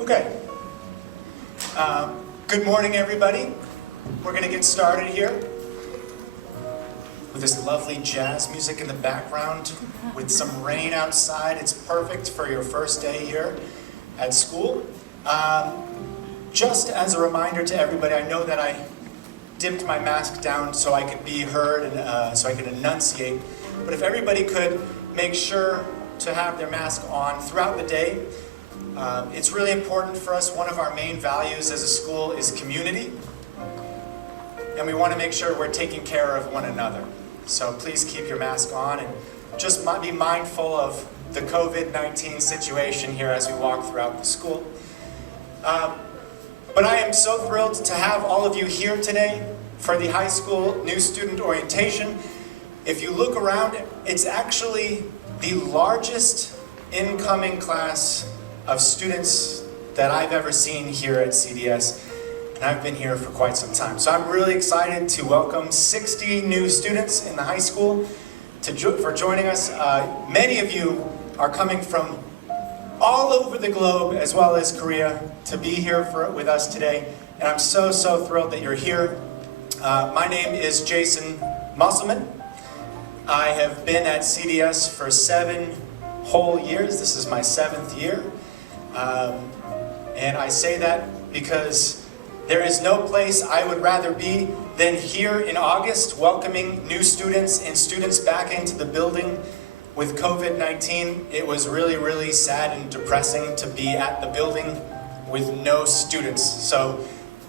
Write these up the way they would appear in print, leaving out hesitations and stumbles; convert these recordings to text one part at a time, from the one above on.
Okay. Good morning, everybody. We're going to get started here with this lovely jazz music in the background with some rain outside. It's perfect for your first day here at school. Just as a reminder to everybody, I know that I dipped my mask down so I could be heard and so I could enunciate. But if everybody could make sure to have their mask on throughout the day. It's really important for us. One of our main values as a school is community. And we want to make sure we're taking care of one another. So please keep your mask on and just be mindful of the COVID-19 situation here as we walk throughout the school. But I am so thrilled to have all of you here today for the high school new student orientation. If you look around, it's actually the largest incoming class of students that I've ever seen here at CDS, and I've been here for quite some time. So I'm really excited to welcome 60 new students in the high school for joining us. Many of you are coming from all over the globe, as well as Korea, to be here with us today, and I'm so thrilled that you're here. My name is Jason Musselman. I have been at CDS for 7 whole years. This is my 7th year. And I say that because there is no place I would rather be than here in August, welcoming new students and students back into the building. With COVID-19, it was really sad and depressing to be at the building with no students. So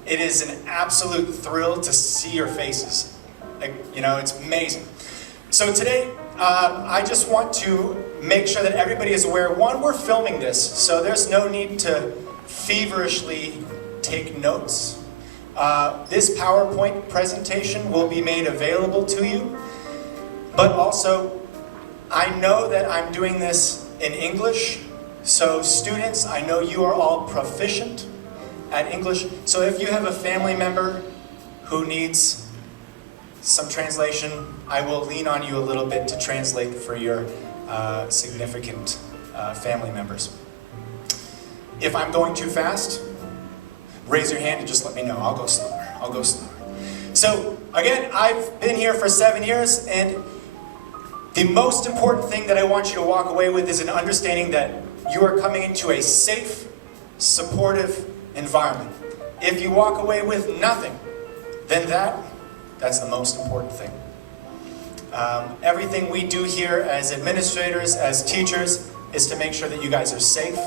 it is an absolute thrill to see your faces. It's amazing. So today, I just want to make sure that everybody is aware. One, we're filming this, so there's no need to feverishly take notes. This PowerPoint presentation will be made available to you, but also, I know that I'm doing this in English, so students, I know you are all proficient at English, so if you have a family member who needs some translation, I will lean on you a little bit to translate for your significant family members. If I'm going too fast, raise your hand and just let me know. I'll go slower. So again, I've been here for 7 years, and the most important thing that I want you to walk away with is an understanding that you are coming into a safe, supportive environment. If you walk away with nothing, then that's the most important thing. Everything we do here as administrators, as teachers, is to make sure that you guys are safe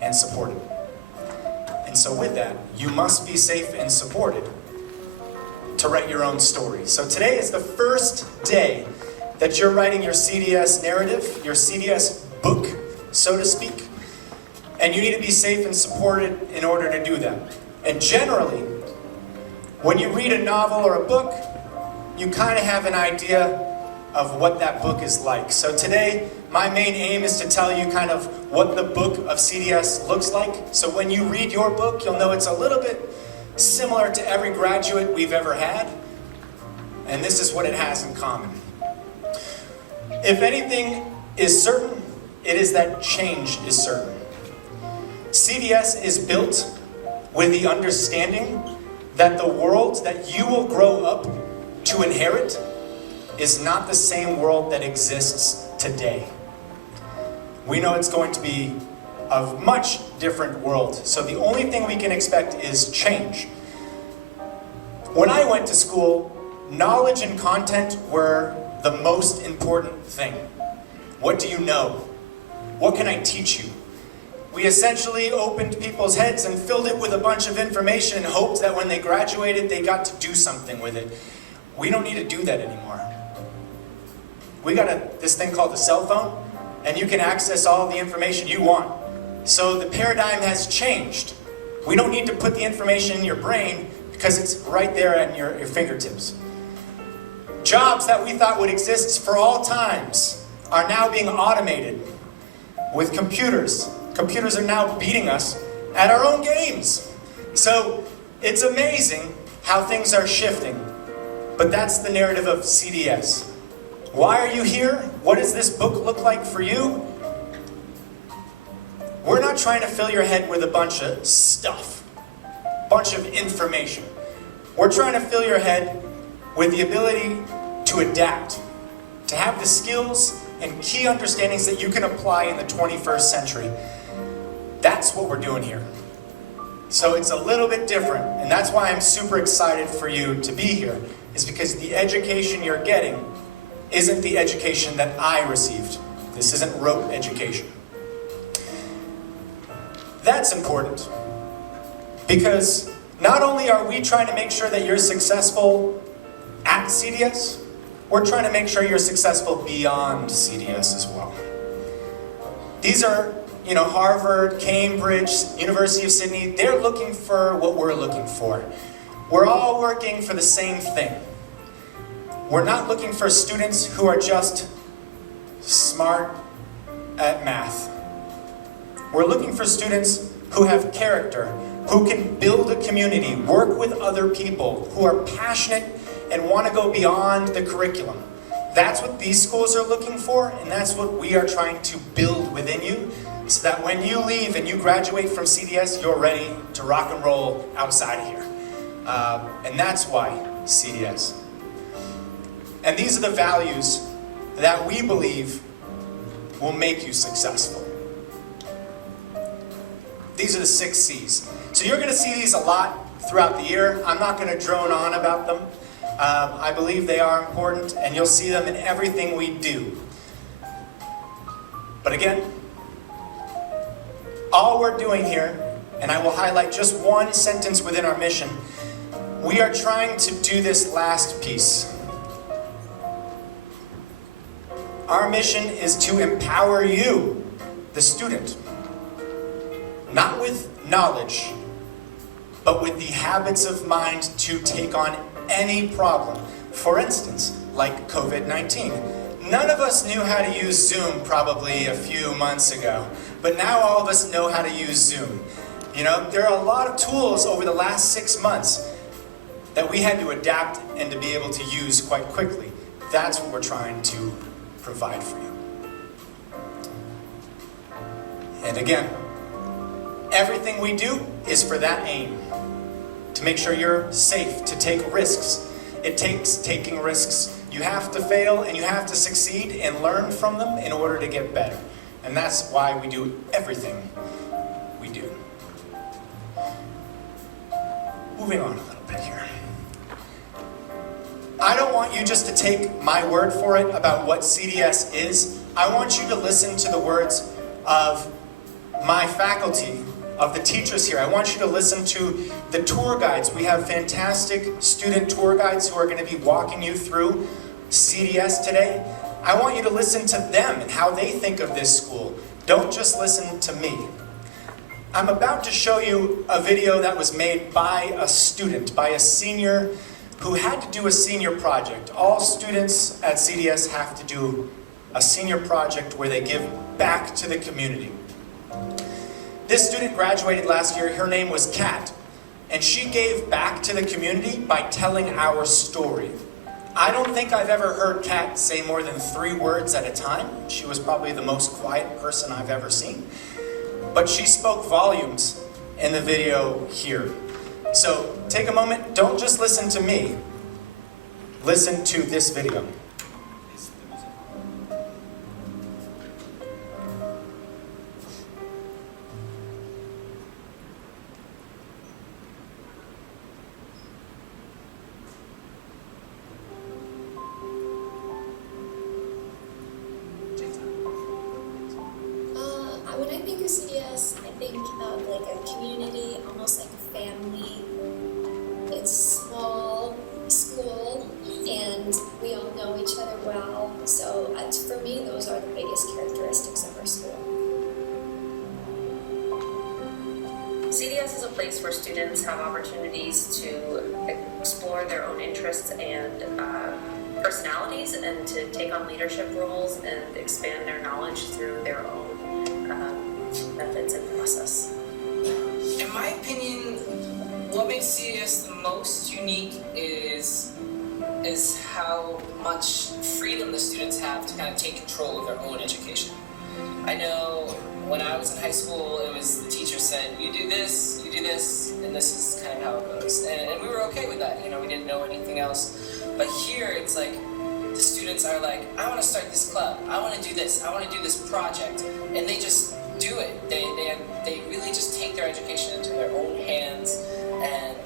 and supported. And so with that, you must be safe and supported to write your own story. So today is the first day that you're writing your CDS narrative, your CDS book, so to speak. And you need to be safe and supported in order to do that. And generally, when you read a novel or a book, you kind of have an idea of what that book is like. So today, my main aim is to tell you kind of what the book of CDS looks like. So when you read your book, you'll know it's a little bit similar to every graduate we've ever had. And this is what it has in common. If anything is certain, it is that change is certain. CDS is built with the understanding that the world that you will grow up to inherit is not the same world that exists today. We know it's going to be a much different world, so the only thing we can expect is change. When I went to school, knowledge and content were the most important thing. What do you know? What can I teach you? We essentially opened people's heads and filled it with a bunch of information and hoped that when they graduated, they got to do something with it. We don't need to do that anymore. We got this thing called the cell phone, and you can access all the information you want. So the paradigm has changed. We don't need to put the information in your brain because it's right there at your fingertips. Jobs that we thought would exist for all times are now being automated with computers. Computers are now beating us at our own games. So it's amazing how things are shifting. But that's the narrative of CDS. Why are you here? What does this book look like for you? We're not not trying to fill your head with a bunch of stuff, bunch of information. We're trying to fill your head with the ability to adapt, to have the skills and key understandings that you can apply in the 21st century. That's what we're doing here. So it's a little bit different, and that's why I'm super excited for you to be here, is because the education you're getting isn't the education that I received. This isn't rote education. That's important, because not only are we trying to make sure that you're successful at CDS, we're trying to make sure you're successful beyond CDS as well. These are, Harvard, Cambridge, University of Sydney, they're looking for what we're looking for. We're all working for the same thing. We're not looking for students who are just smart at math. We're looking for students who have character, who can build a community, work with other people, who are passionate and want to go beyond the curriculum. That's what these schools are looking for, and that's what we are trying to build within you, so that when you leave and you graduate from CDS, you're ready to rock and roll outside of here. And that's why CDS. And these are the values that we believe will make you successful. These are the 6 C's. So you're going to see these a lot throughout the year. I'm not going to drone on about them. I believe they are important, and you'll see them in everything we do. But again, all we're doing here, and I will highlight just one sentence within our mission, we are trying to do this last piece. Our mission is to empower you, the student, not with knowledge, but with the habits of mind to take on any problem. For instance, like COVID-19. None of us knew how to use Zoom probably a few months ago, but now all of us know how to use Zoom. There are a lot of tools over the last 6 months that we had to adapt and to be able to use quite quickly. That's what we're trying to provide for you. And again, everything we do is for that aim, to make sure you're safe, to take risks. It takes taking risks. You have to fail and you have to succeed and learn from them in order to get better. And that's why we do everything we do. Moving on a little bit here. I don't want you just to take my word for it about what CDS is. I want you to listen to the words of my faculty, of the teachers here. I want you to listen to the tour guides. We have fantastic student tour guides who are going to be walking you through CDS today. I want you to listen to them and how they think of this school. Don't just listen to me. I'm about to show you a video that was made by a student, by a senior who had to do a senior project. All students at CDS have to do a senior project where they give back to the community. This student graduated last year. Her name was Kat, and she gave back to the community by telling our story. I don't think I've ever heard Kat say more than 3 words at a time. She was probably the most quiet person I've ever seen. But she spoke volumes in the video here. So take a moment, don't just listen to me. Listen to this video. When I think of CDS, I think of like a community, almost like a family. It's a small school, and we all know each other well. So for me, those are the biggest characteristics of our school. CDS is a place where students have opportunities to explore their own interests and personalities, and to take on leadership roles and expand their knowledge through their own methods and process. In my opinion, what makes CDS the most unique is how much freedom the students have to kind of take control of their own education. I know when I was in high school, it was the teacher said, you do this, and this is kind of how it goes. And we were okay with that, we didn't know anything else. But here, it's like, the students are like, I want to start this club, I want to do this, I want to do this project, and they just do it. They really just take their education into their own hands, and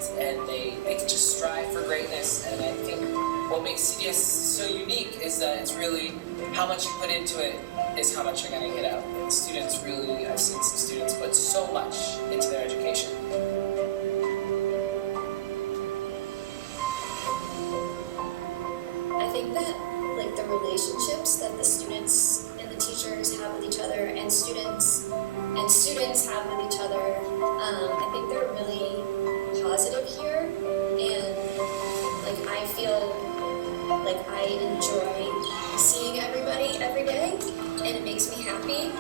they can just strive for greatness. And I think what makes CDS so unique is that it's really how much you put into it is how much you're going to get out. And students really, I've seen some students put so much into their education. I think that like the relationships that the students and the teachers have with each other, and students have with each other, I think they're really positive here, and like I feel like I enjoy seeing everybody every day, and it makes me happy.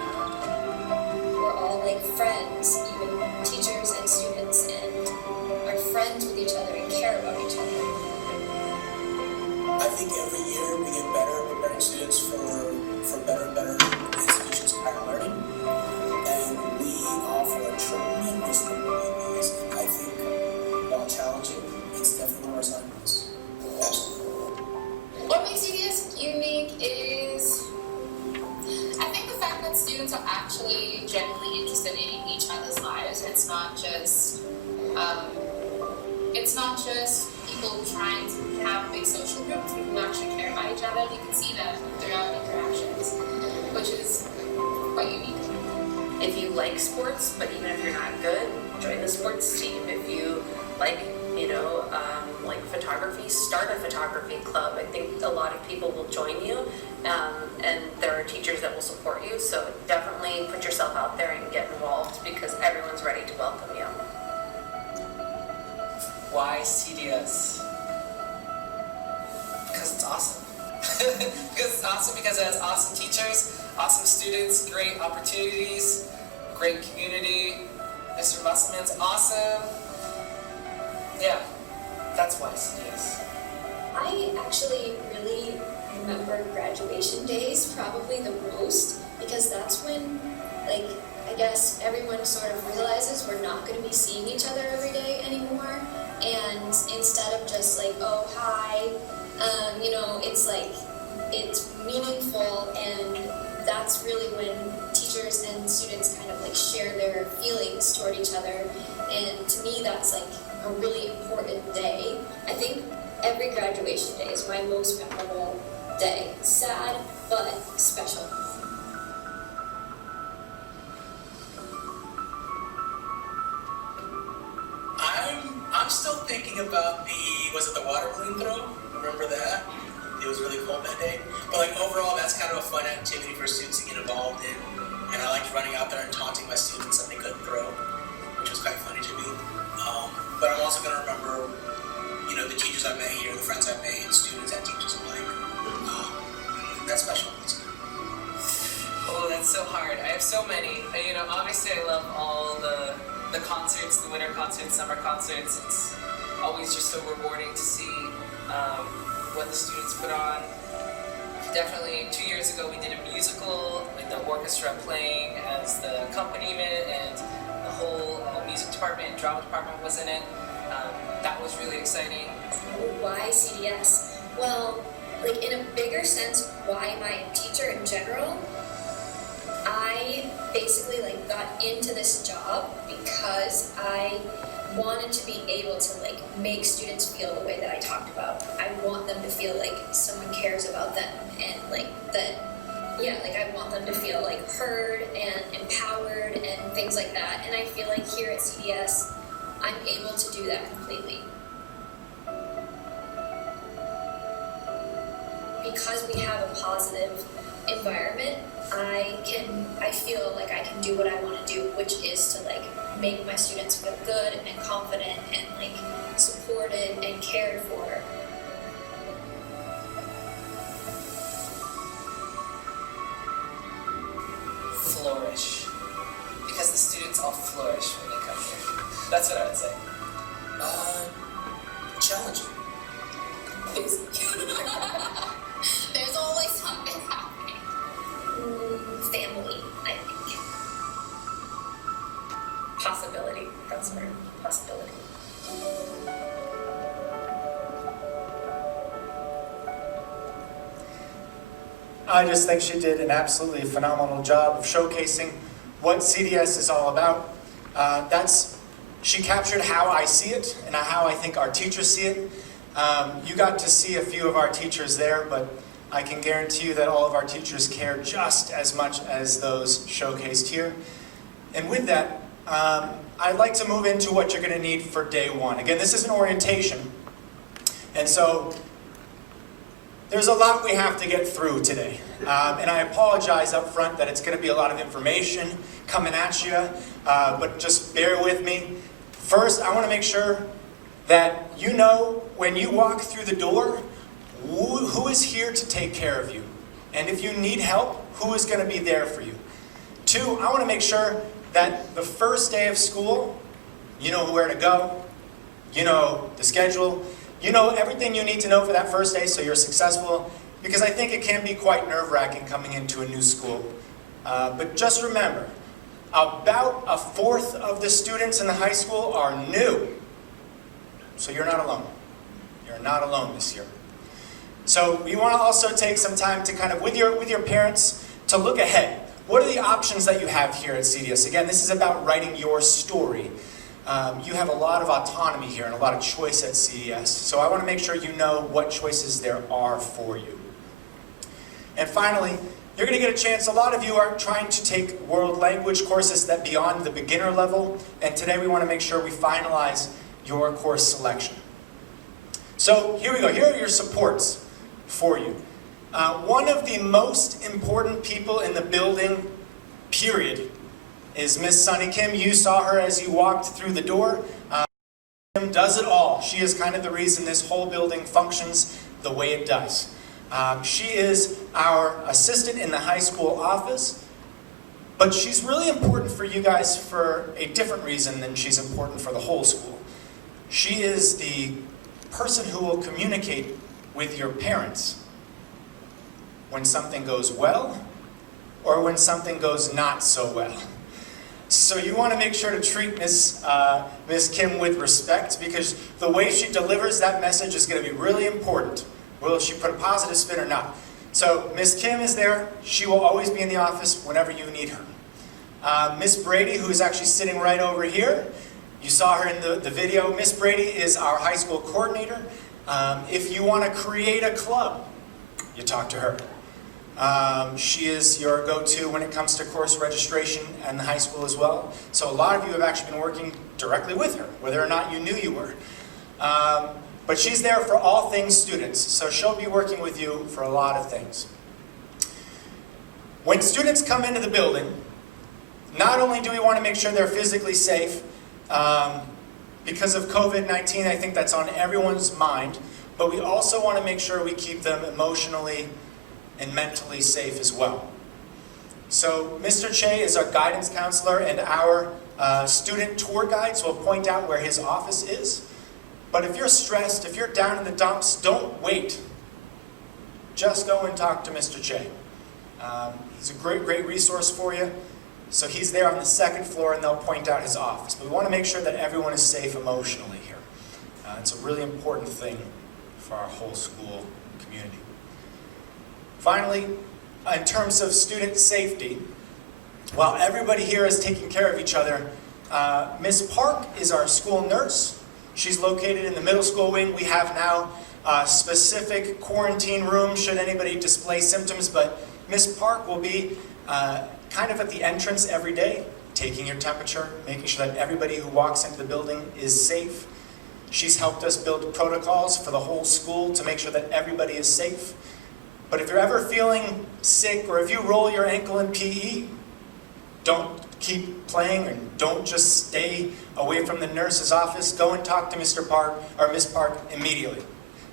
We're all like friends, even teachers and students, and are friends with each other and care about each other. I think every year we get better at preparing students for better and better institutions of higher learning, and we offer a tremendous number of ideas. And I think, while challenging, it's definitely one of our assignments. Absolutely. What makes CDS unique is, I think the fact that students are actually genuinely interested in each other's lives. It's not just people trying to have big social groups. People actually care about each other. You can see that throughout interactions, which is quite unique. If you like sports, but even if you're not good, join the sports team. If you like, like photography, start a photography club. I think a lot of people will join you, and there are teachers that will support you. So definitely put yourself out there and get involved, because everyone's ready to welcome you. Why CDS? Because it's awesome. Because it's awesome, because it has awesome teachers, awesome students, great opportunities, great community. Mr. Musselman's awesome. Yeah, that's why CDS. I actually really remember graduation days probably the most, because that's when, like, I guess everyone sort of realizes we're not going to be seeing each other every day anymore, and instead of just like, oh, hi, it's like, it's meaningful, and that's really when teachers and students kind of like share their feelings toward each other, and to me that's like a really important day. I think every graduation day is my most memorable day. Sad, but special. I'm still thinking about was it the water balloon throw? Remember that? It was really cold that day. But like overall, that's kind of a fun activity for students to get involved in. And I liked running out there and taunting my students that they couldn't throw, which was quite funny to me. But I'm also going to remember, the teachers I met here, the friends I made, students and teachers alike. That's special. Oh, that's so hard. I have so many. Obviously I love all the concerts, the winter concerts, summer concerts. It's always just so rewarding to see what the students put on. Definitely 2 years ago we did a musical with the orchestra playing as the accompaniment, and the whole music department and drama department was in it. That was really exciting. Why CDS? Well, like in a bigger sense, why my teacher in general? I basically like got into this job because I wanted to be able to like make students feel the way that I talked about. I want them to feel like someone cares about them, and like that, like I want them to feel like heard and empowered and things like that. And I feel like here at CDS, I'm able to do that completely. Because we have a positive environment, I feel like I can do what I want to do, which is to like make my students feel good and confident and like supported and cared for. Flourish. Because the students all flourish when they come here. That's what I would say. Challenging. Busy. There's always something happening. Family, I think. possibility. That's where possibility. I just think she did an absolutely phenomenal job of showcasing what CDS is all about. She captured how I see it and how I think our teachers see it. You got to see a few of our teachers there, but I can guarantee you that all of our teachers care just as much as those showcased here. And with that, I'd like to move into what you're going to need for day one. Again, this is an orientation, and so there's a lot we have to get through today. And I apologize up front that it's going to be a lot of information coming at you, but just bear with me. First, I want to make sure that you know when you walk through the door, who is here to take care of you. And if you need help, who is going to be there for you. Two, I want to make sure that the first day of school, you know where to go, you know the schedule, you know everything you need to know for that first day so you're successful, because I think it can be quite nerve-wracking coming into a new school. But just remember, about a fourth of the students in the high school are new. So you're not alone. You're not alone this year. So we want to also take some time to kind of, with your parents, to look ahead. What are the options that you have here at CDS? Again, this is about writing your story. You have a lot of autonomy here and a lot of choice at CDS. So I want to make sure you know what choices there are for you. And finally, you're going to get a chance, a lot of you are trying to take world language courses that beyond the beginner level, and today we want to make sure we finalize your course selection. So here we go, here are your supports for you. One of the most important people in the building, period, is Miss Sunny Kim. You saw her as you walked through the door. Kim does it all. She is kind of the reason this whole building functions the way it does. She is our assistant in the high school office, but she's really important for you guys for a different reason than she's important for the whole school. She is the person who will communicate with your parents when something goes well or when something goes not so well. So you want to make sure to treat Miss Kim with respect, because the way she delivers that message is going to be really important. Will she put a positive spin or not? So Miss Kim is there. She will always be in the office whenever you need her. Miss Brady, who is actually sitting right over here, you saw her in the video. Miss Brady is our high school coordinator. If you want to create a club, you talk to her. She is your go-to when it comes to course registration and the high school as well. So a lot of you have actually been working directly with her, whether or not you knew you were. But she's there for all things students, so she'll be working with you for a lot of things. When students come into the building, not only do we want to make sure they're physically safe, because of COVID-19, I think that's on everyone's mind, but we also want to make sure we keep them emotionally and mentally safe as well. So Mr. Che is our guidance counselor, and our student tour guides will point out where his office is. But if you're stressed, if you're down in the dumps, don't wait. Just go and talk to Mr. Che. He's a great resource for you. So he's there on the second floor, and they'll point out his office. But we want to make sure that everyone is safe emotionally here. It's a really important thing for our whole school community. Finally, in terms of student safety, while everybody here is taking care of each other, Ms. Park is our school nurse. She's located in the middle school wing. We have now a specific quarantine room should anybody display symptoms, but Ms. Park will be kind of at the entrance every day, taking your temperature, making sure that everybody who walks into the building is safe. She's helped us build protocols for the whole school to make sure that everybody is safe. But if you're ever feeling sick, or if you roll your ankle in PE, don't keep playing, and don't just stay away from the nurse's office. Go and talk to Mr. Park or Miss Park immediately.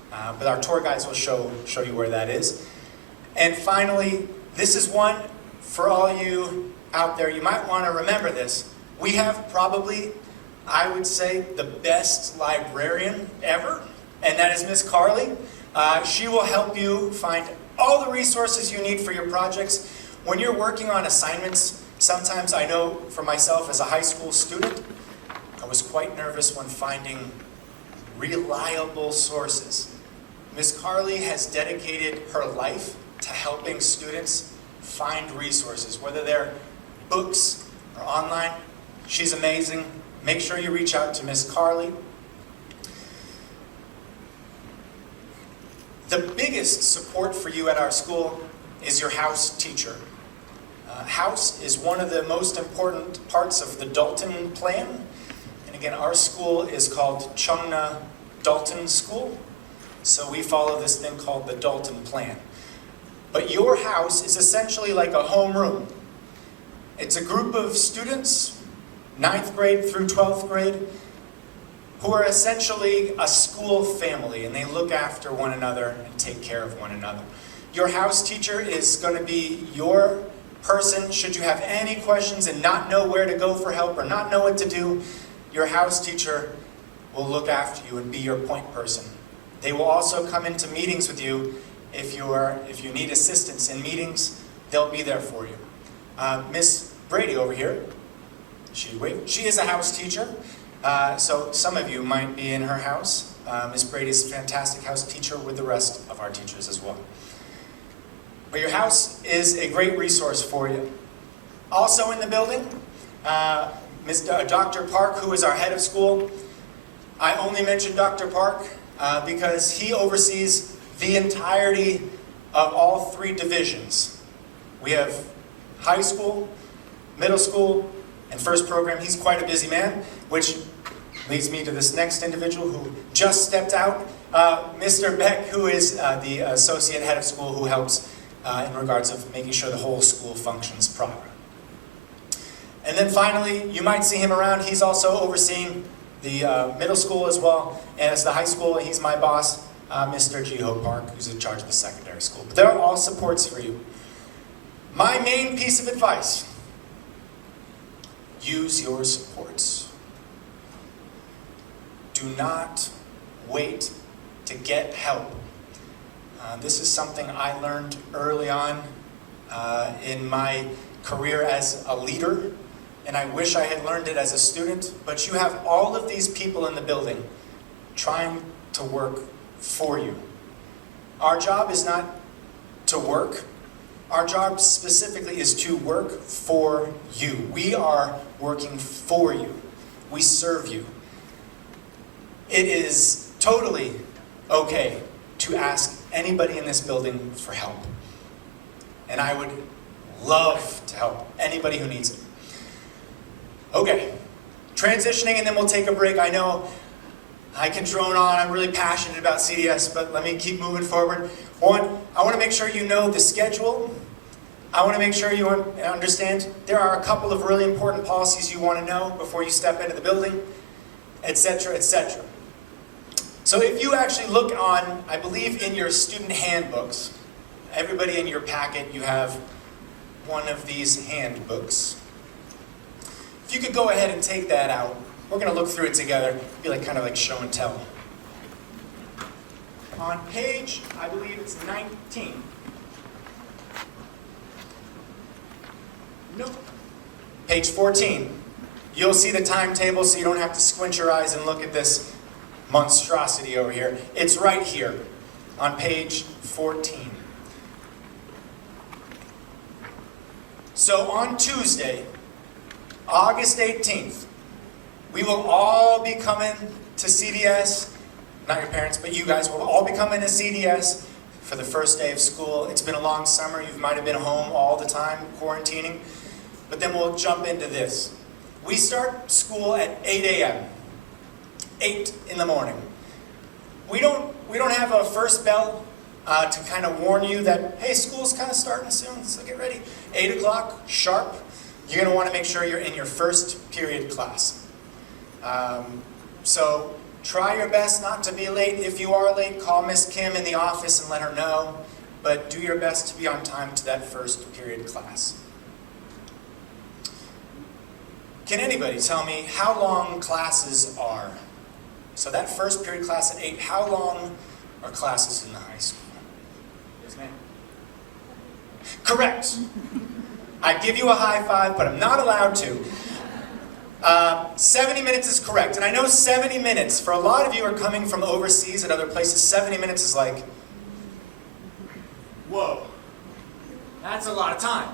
But our tour guides will show you where that is. And finally, this is one for all you out there. You might want to remember this. We have probably, I would say, the best librarian ever, and that is Miss Carly. She will help you find all the resources you need for your projects. When you're working on assignments, Sometimes I know for myself as a high school student, I was quite nervous when finding reliable sources. Miss Carly has dedicated her life to helping students find resources, whether they're books or online. She's amazing. Make sure you reach out to Miss Carly. The biggest support for you at our school is your house teacher. House is one of the most important parts of the Dalton plan. And again, our school is called Chungna Dalton School. So we follow this thing called the Dalton plan. But your house is essentially like a homeroom. It's a group of students, 9th grade through 12th grade, who are essentially a school family, and they look after one another and take care of one another. Your house teacher is going to be your person. Should you have any questions and not know where to go for help or not know what to do, your house teacher will look after you and be your point person. They will also come into meetings with you if you need assistance in meetings. They'll be there for you. Miss Brady over here, she is a house teacher. So some of you might be in her house. Miss Brady is a fantastic house teacher with the rest of our teachers as well. But your house is a great resource for you. Also in the building, Dr. Park, who is our head of school. I only mention Dr. Park because he oversees the entirety of all 3 divisions. We have high school, middle school, and first program. He's quite a busy man, which leads me to this next individual who just stepped out, Mr. Beck, who is the associate head of school who helps in regards of making sure the whole school functions properly. And then finally, you might see him around. He's also overseeing the middle school as well. And as the high school, he's my boss, Mr. Jiho Park, who's in charge of the secondary school. But they're all supports for you. My main piece of advice: use your supports. Do not wait to get help. This is something I learned early on in my career as a leader, and I wish I had learned it as a student. But you have all of these people in the building trying to work for you. Our job is not to work. Our job specifically is to work for you. We are working for you. We serve you. It is totally okay to ask anybody in this building for help. And I would love to help anybody who needs it. Okay, transitioning and then we'll take a break. I know I can drone on. I'm really passionate about CDS, but let me keep moving forward. One, I want to make sure you know the schedule. I want to make sure you understand there are a couple of really important policies you want to know before you step into the building, etc., etc. So if you actually look on, I believe in your student handbooks, everybody in your packet, you have one of these handbooks. If you could go ahead and take that out, we're going to look through it together. It'll be like kind of like show and tell. On page, I believe it's 19. Nope. Page 14. You'll see the timetable so you don't have to squint your eyes and look at this monstrosity over here. It's right here on page 14. So on Tuesday, August 18th, we will all be coming to CDS, not your parents, but you guys will all be coming to CDS for the first day of school. It's been a long summer. You might have been home all the time, quarantining. But then we'll jump into this. We start school at 8 a.m. 8 in the morning. We don't have a first bell to kind of warn you that, hey, school's kind of starting soon, so get ready. 8 o'clock, sharp. You're going to want to make sure you're in your first period class. So try your best not to be late. If you are late, call Miss Kim in the office and let her know. But do your best to be on time to that first period class. Can anybody tell me how long classes are? So that first period class at 8, how long are classes in the high school? Yes, ma'am. Correct. I'd give you a high five, but I'm not allowed to. 70 minutes is correct. And I know 70 minutes, for a lot of you who are coming from overseas and other places, 70 minutes is like, whoa, that's a lot of time.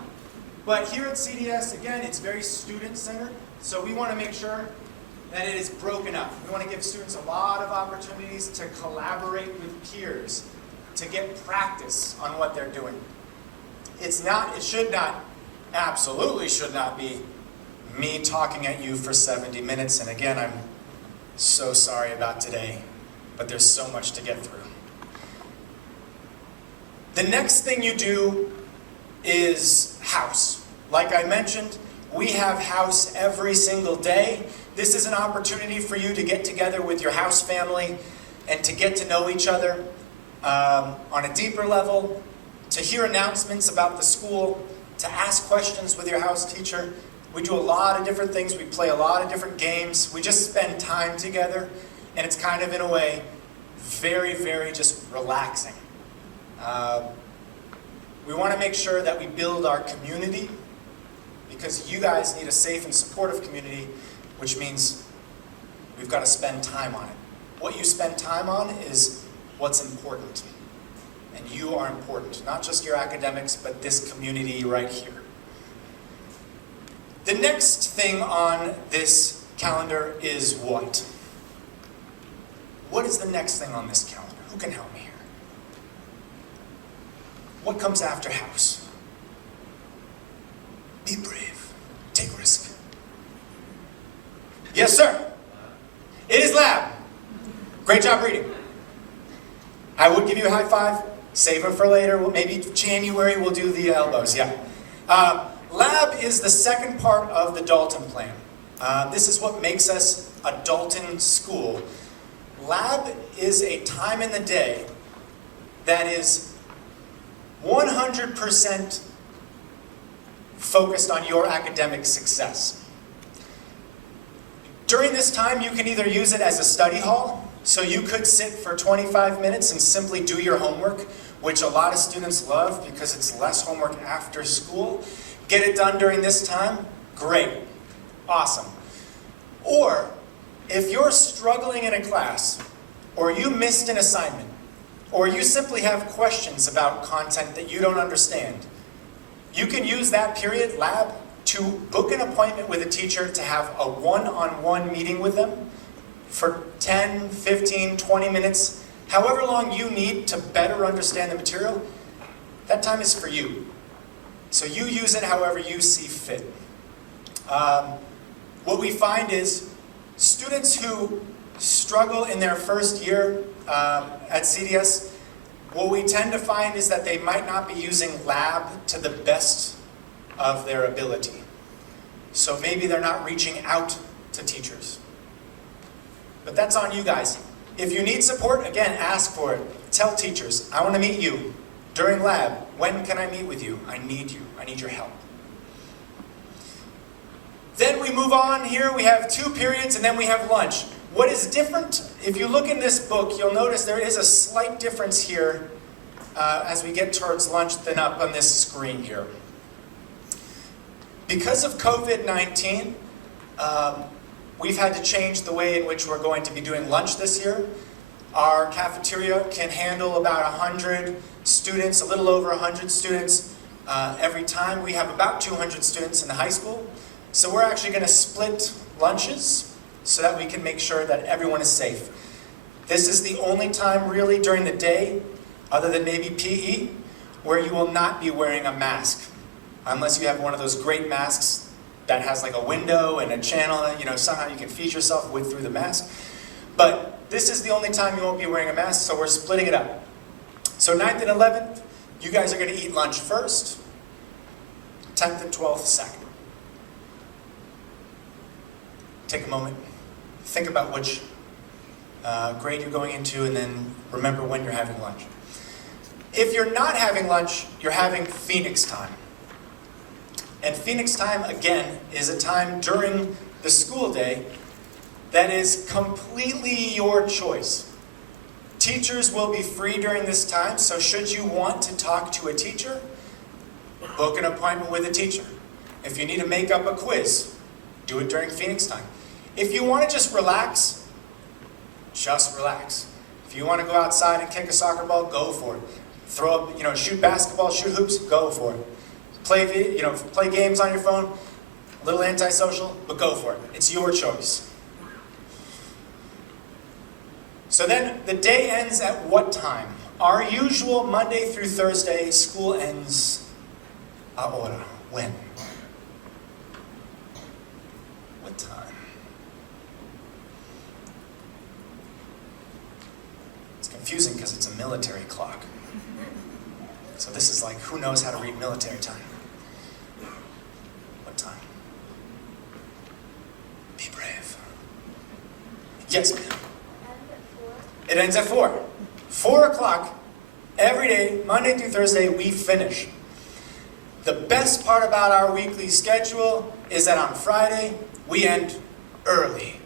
But here at CDS, again, it's very student-centered, so we want to make sure that it is broken up. We want to give students a lot of opportunities to collaborate with peers, to get practice on what they're doing. Absolutely should not be me talking at you for 70 minutes, and again, I'm so sorry about today, but there's so much to get through. The next thing you do is house. Like I mentioned, we have house every single day. This is an opportunity for you to get together with your house family and to get to know each other on a deeper level, to hear announcements about the school, to ask questions with your house teacher. We do a lot of different things. We play a lot of different games. We just spend time together, and it's kind of, in a way, very, very just relaxing. We want to make sure that we build our community, because you guys need a safe and supportive community, which means we've got to spend time on it. What you spend time on is what's important. And you are important, not just your academics, but this community right here. The next thing on this calendar is what? What is the next thing on this calendar? Who can help me here? What comes after house? Be brave. Take risk. Yes, sir. It is lab. Great job reading. I would give you a high five. Save it for later. Maybe January we'll do the elbows. Yeah. Lab is the second part of the Dalton plan. This is what makes us a Dalton school. Lab is a time in the day that is 100% focused on your academic success. During this time, you can either use it as a study hall, so you could sit for 25 minutes and simply do your homework, which a lot of students love because it's less homework after school. Get it done during this time? Great. Awesome. Or, if you're struggling in a class, or you missed an assignment, or you simply have questions about content that you don't understand, you can use that period, lab, to book an appointment with a teacher to have a one-on-one meeting with them for 10, 15, 20 minutes, however long you need to better understand the material. That time is for you. So you use it however you see fit. What we find is students who struggle in their first year at CDS, what we tend to find is that they might not be using lab to the best of their ability. So maybe they're not reaching out to teachers. But that's on you guys. If you need support, again, ask for it. Tell teachers, I want to meet you during lab. When can I meet with you? I need you. I need your help. Then we move on here. We have 2 periods and then we have lunch. What is different, if you look in this book, you'll notice there is a slight difference here as we get towards lunch than up on this screen here. Because of COVID-19, we've had to change the way in which we're going to be doing lunch this year. Our cafeteria can handle about 100 students, a little over 100 students every time. We have about 200 students in the high school. So we're actually going to split lunches so that we can make sure that everyone is safe. This is the only time really during the day, other than maybe PE, where you will not be wearing a mask. Unless you have one of those great masks that has like a window and a channel, somehow you can feed yourself through the mask. But this is the only time you won't be wearing a mask, so we're splitting it up. So 9th and 11th, you guys are going to eat lunch first. 10th and 12th, second. Take a moment. Think about which grade you're going into, and then remember when you're having lunch. If you're not having lunch, you're having Phoenix time. And Phoenix time, again, is a time during the school day that is completely your choice. Teachers will be free during this time, so should you want to talk to a teacher, book an appointment with a teacher. If you need to make up a quiz, do it during Phoenix time. If you want to just relax, just relax. If you want to go outside and kick a soccer ball, go for it. Throw up, shoot basketball, shoot hoops, go for it. Play games on your phone, a little antisocial, but go for it. It's your choice. So then the day ends at what time? Our usual Monday through Thursday school ends ahora. When? What time? It's confusing because it's a military clock. So this is like, who knows how to read military time? What time? Be brave. Yes, ma'am. It ends at 4. 4 o'clock, every day, Monday through Thursday, we finish. The best part about our weekly schedule is that on Friday, we end early.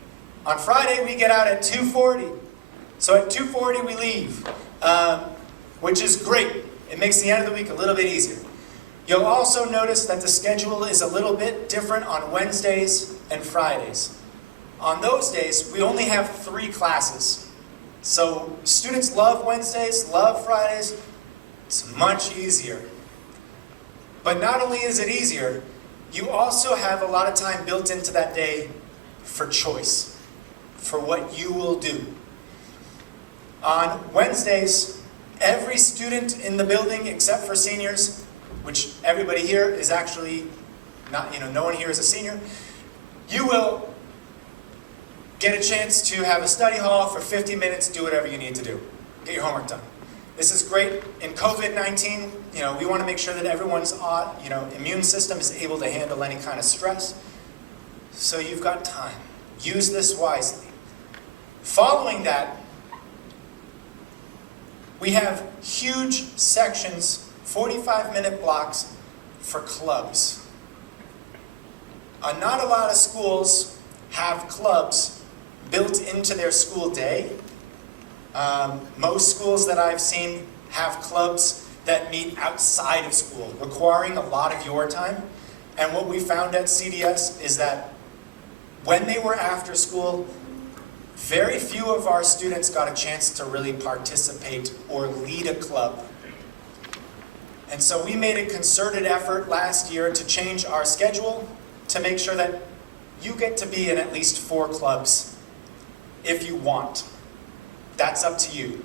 On Friday, we get out at 2:40. So at 2:40, we leave, which is great. It makes the end of the week a little bit easier. You'll also notice that the schedule is a little bit different on Wednesdays and Fridays. On those days, we only have 3 classes. So students love Wednesdays, love Fridays. It's much easier. But not only is it easier, you also have a lot of time built into that day for choice, for what you will do. On Wednesdays, every student in the building, except for seniors, which everybody here is actually not, no one here is a senior, you will get a chance to have a study hall for 50 minutes, do whatever you need to do. Get your homework done. This is great. In COVID-19, we want to make sure that everyone's, immune system is able to handle any kind of stress. So you've got time. Use this wisely. Following that, we have huge sections, 45-minute blocks for clubs. Not a lot of schools have clubs built into their school day. Most schools that I've seen have clubs that meet outside of school, requiring a lot of your time. And what we found at CDS is that when they were after school, very few of our students got a chance to really participate or lead a club. And so we made a concerted effort last year to change our schedule to make sure that you get to be in at least 4 clubs if you want. That's up to you.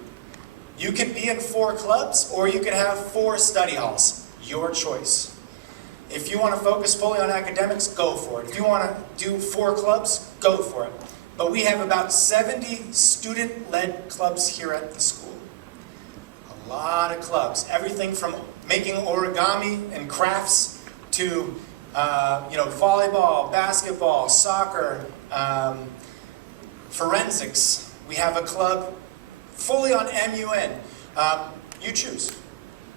You can be in 4 clubs, or you can have 4 study halls. Your choice. If you want to focus fully on academics, go for it. If you want to do 4 clubs, go for it. But we have about 70 student-led clubs here at the school. A lot of clubs. Everything from making origami and crafts to volleyball, basketball, soccer, forensics. We have a club fully on MUN. You choose.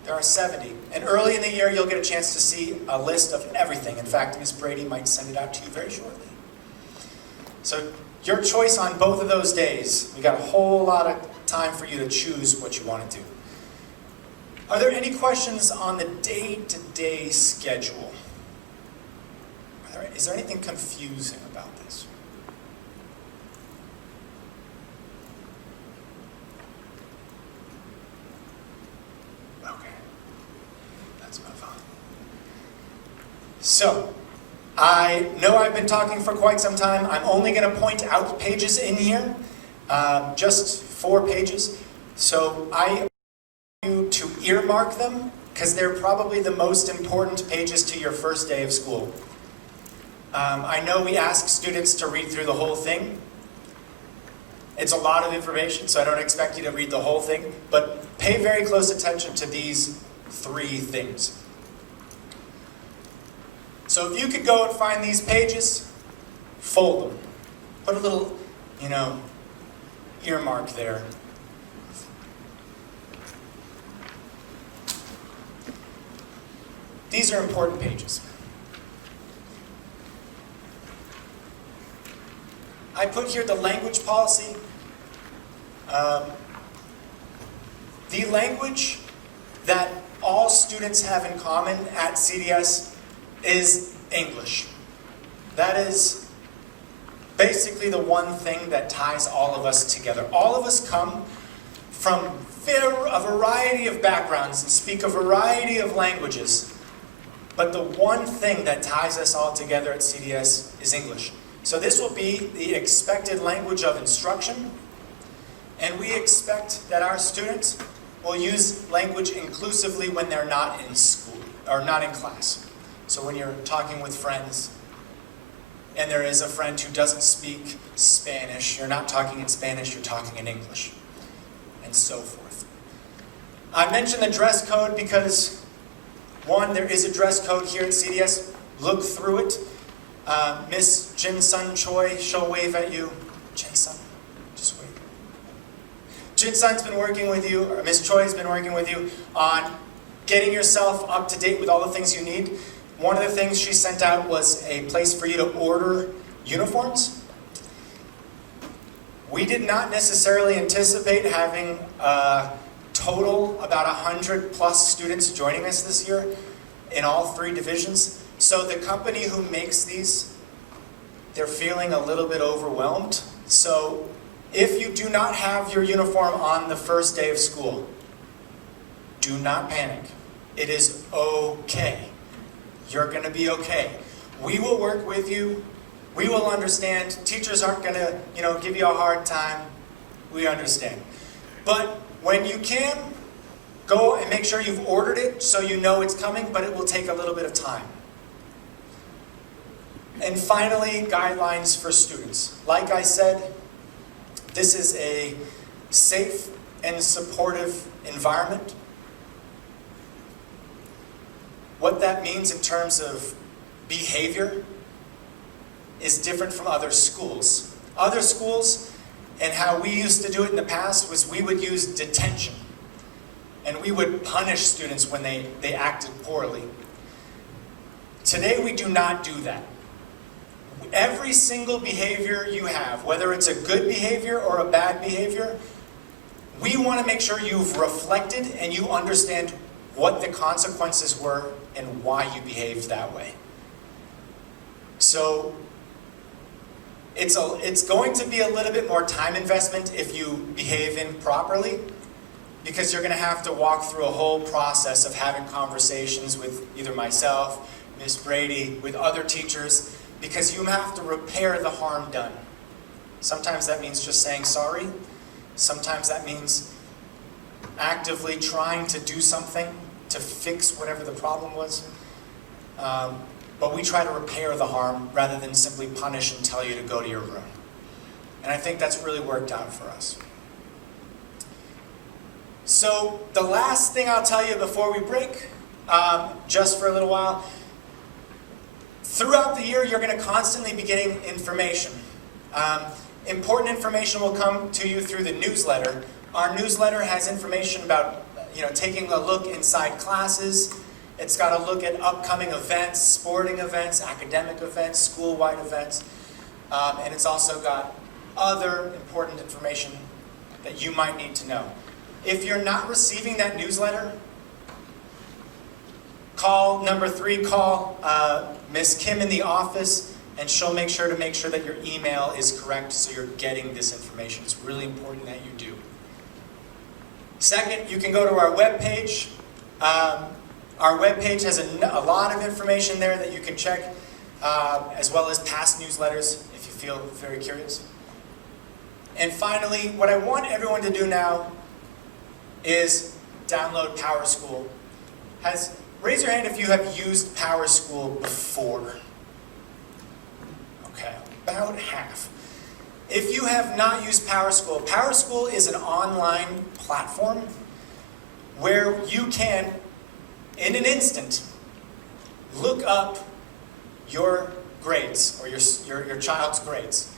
There are 70. And early in the year, you'll get a chance to see a list of everything. In fact, Ms. Brady might send it out to you very shortly. So your choice on both of those days. We got a whole lot of time for you to choose what you want to do. Are there any questions on the day-to-day schedule? Is there anything confusing about this? Okay, let's move on. So, I know I've been talking for quite some time. I'm only going to point out pages in here, just 4 pages. So I want you to earmark them, because they're probably the most important pages to your first day of school. I know we ask students to read through the whole thing. It's a lot of information, so I don't expect you to read the whole thing, but pay very close attention to these 3 things. So if you could go and find these pages, fold them. Put a little, earmark there. These are important pages. I put here the language policy. The language that all students have in common at CDS is English. That is basically the one thing that ties all of us together. All of us come from a variety of backgrounds and speak a variety of languages. But the one thing that ties us all together at CDS is English. So this will be the expected language of instruction. And we expect that our students will use language inclusively when they're not in school or not in class. So when you're talking with friends and there is a friend who doesn't speak Spanish, you're not talking in Spanish, you're talking in English, and so forth. I mentioned the dress code because, one, there is a dress code here at CDS. Look through it. Miss Jin Sun Choi, she'll wave at you. Jin Sun, just wave. Jin Sun's been working with you, or Miss Choi's been working with you on getting yourself up to date with all the things you need. One of the things she sent out was a place for you to order uniforms. We did not necessarily anticipate having total about 100 plus students joining us this year in all 3 divisions. So the company who makes these, they're feeling a little bit overwhelmed. So if you do not have your uniform on the first day of school, do not panic. It is okay. You're going to be okay. We will work with you. We will understand. Teachers aren't going to, give you a hard time. We understand. But when you can, go and make sure you've ordered it so you know it's coming, but it will take a little bit of time. And finally, guidelines for students. Like I said, this is a safe and supportive environment. What that means in terms of behavior is different from other schools. Other schools, and how we used to do it in the past, was we would use detention. And we would punish students when they acted poorly. Today we do not do that. Every single behavior you have, whether it's a good behavior or a bad behavior, we want to make sure you've reflected and you understand what the consequences were and why you behaved that way. So it's going to be a little bit more time investment if you behave improperly, because you're going to have to walk through a whole process of having conversations with either myself, Miss Brady, with other teachers, because you have to repair the harm done. Sometimes that means just saying sorry. Sometimes that means actively trying to do something to fix whatever the problem was. But we try to repair the harm rather than simply punish and tell you to go to your room. And I think that's really worked out for us. So the last thing I'll tell you before we break, just for a little while, throughout the year you're going to constantly be getting information. Important information will come to you through the newsletter. Our newsletter has information about taking a look inside classes. It's got a look at upcoming events, sporting events, academic events, school-wide events. And it's also got other important information that you might need to know. If you're not receiving that newsletter, call number 3, call Miss Kim in the office, and she'll make sure that your email is correct so you're getting this information. It's really important that you do. Second, you can go to our webpage. Our webpage has a lot of information there that you can check, as well as past newsletters if you feel very curious. And finally, what I want everyone to do now is download PowerSchool. Raise your hand if you have used PowerSchool before. Okay, about half. If you have not used PowerSchool, PowerSchool is an online platform where you can, in an instant, look up your grades or your child's grades.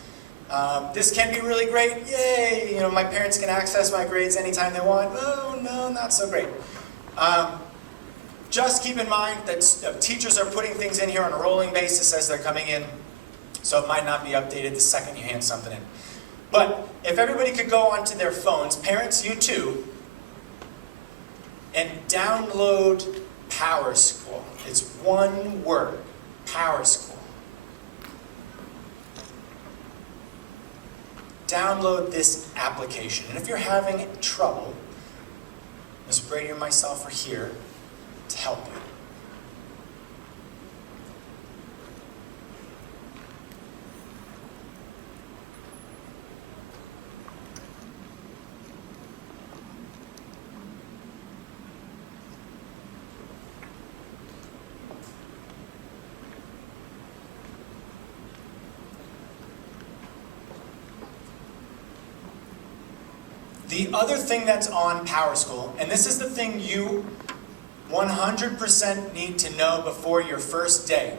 This can be really great. Yay! My parents can access my grades anytime they want. Oh no, not so great. Just keep in mind that teachers are putting things in here on a rolling basis as they're coming in, so it might not be updated the second you hand something in. But if everybody could go onto their phones, parents, you too, and download PowerSchool. It's one word, Power School. Download this application. And if you're having trouble, Ms. Brady and myself are here to help you. The other thing that's on Power School, and this is the thing you 100% need to know before your first day.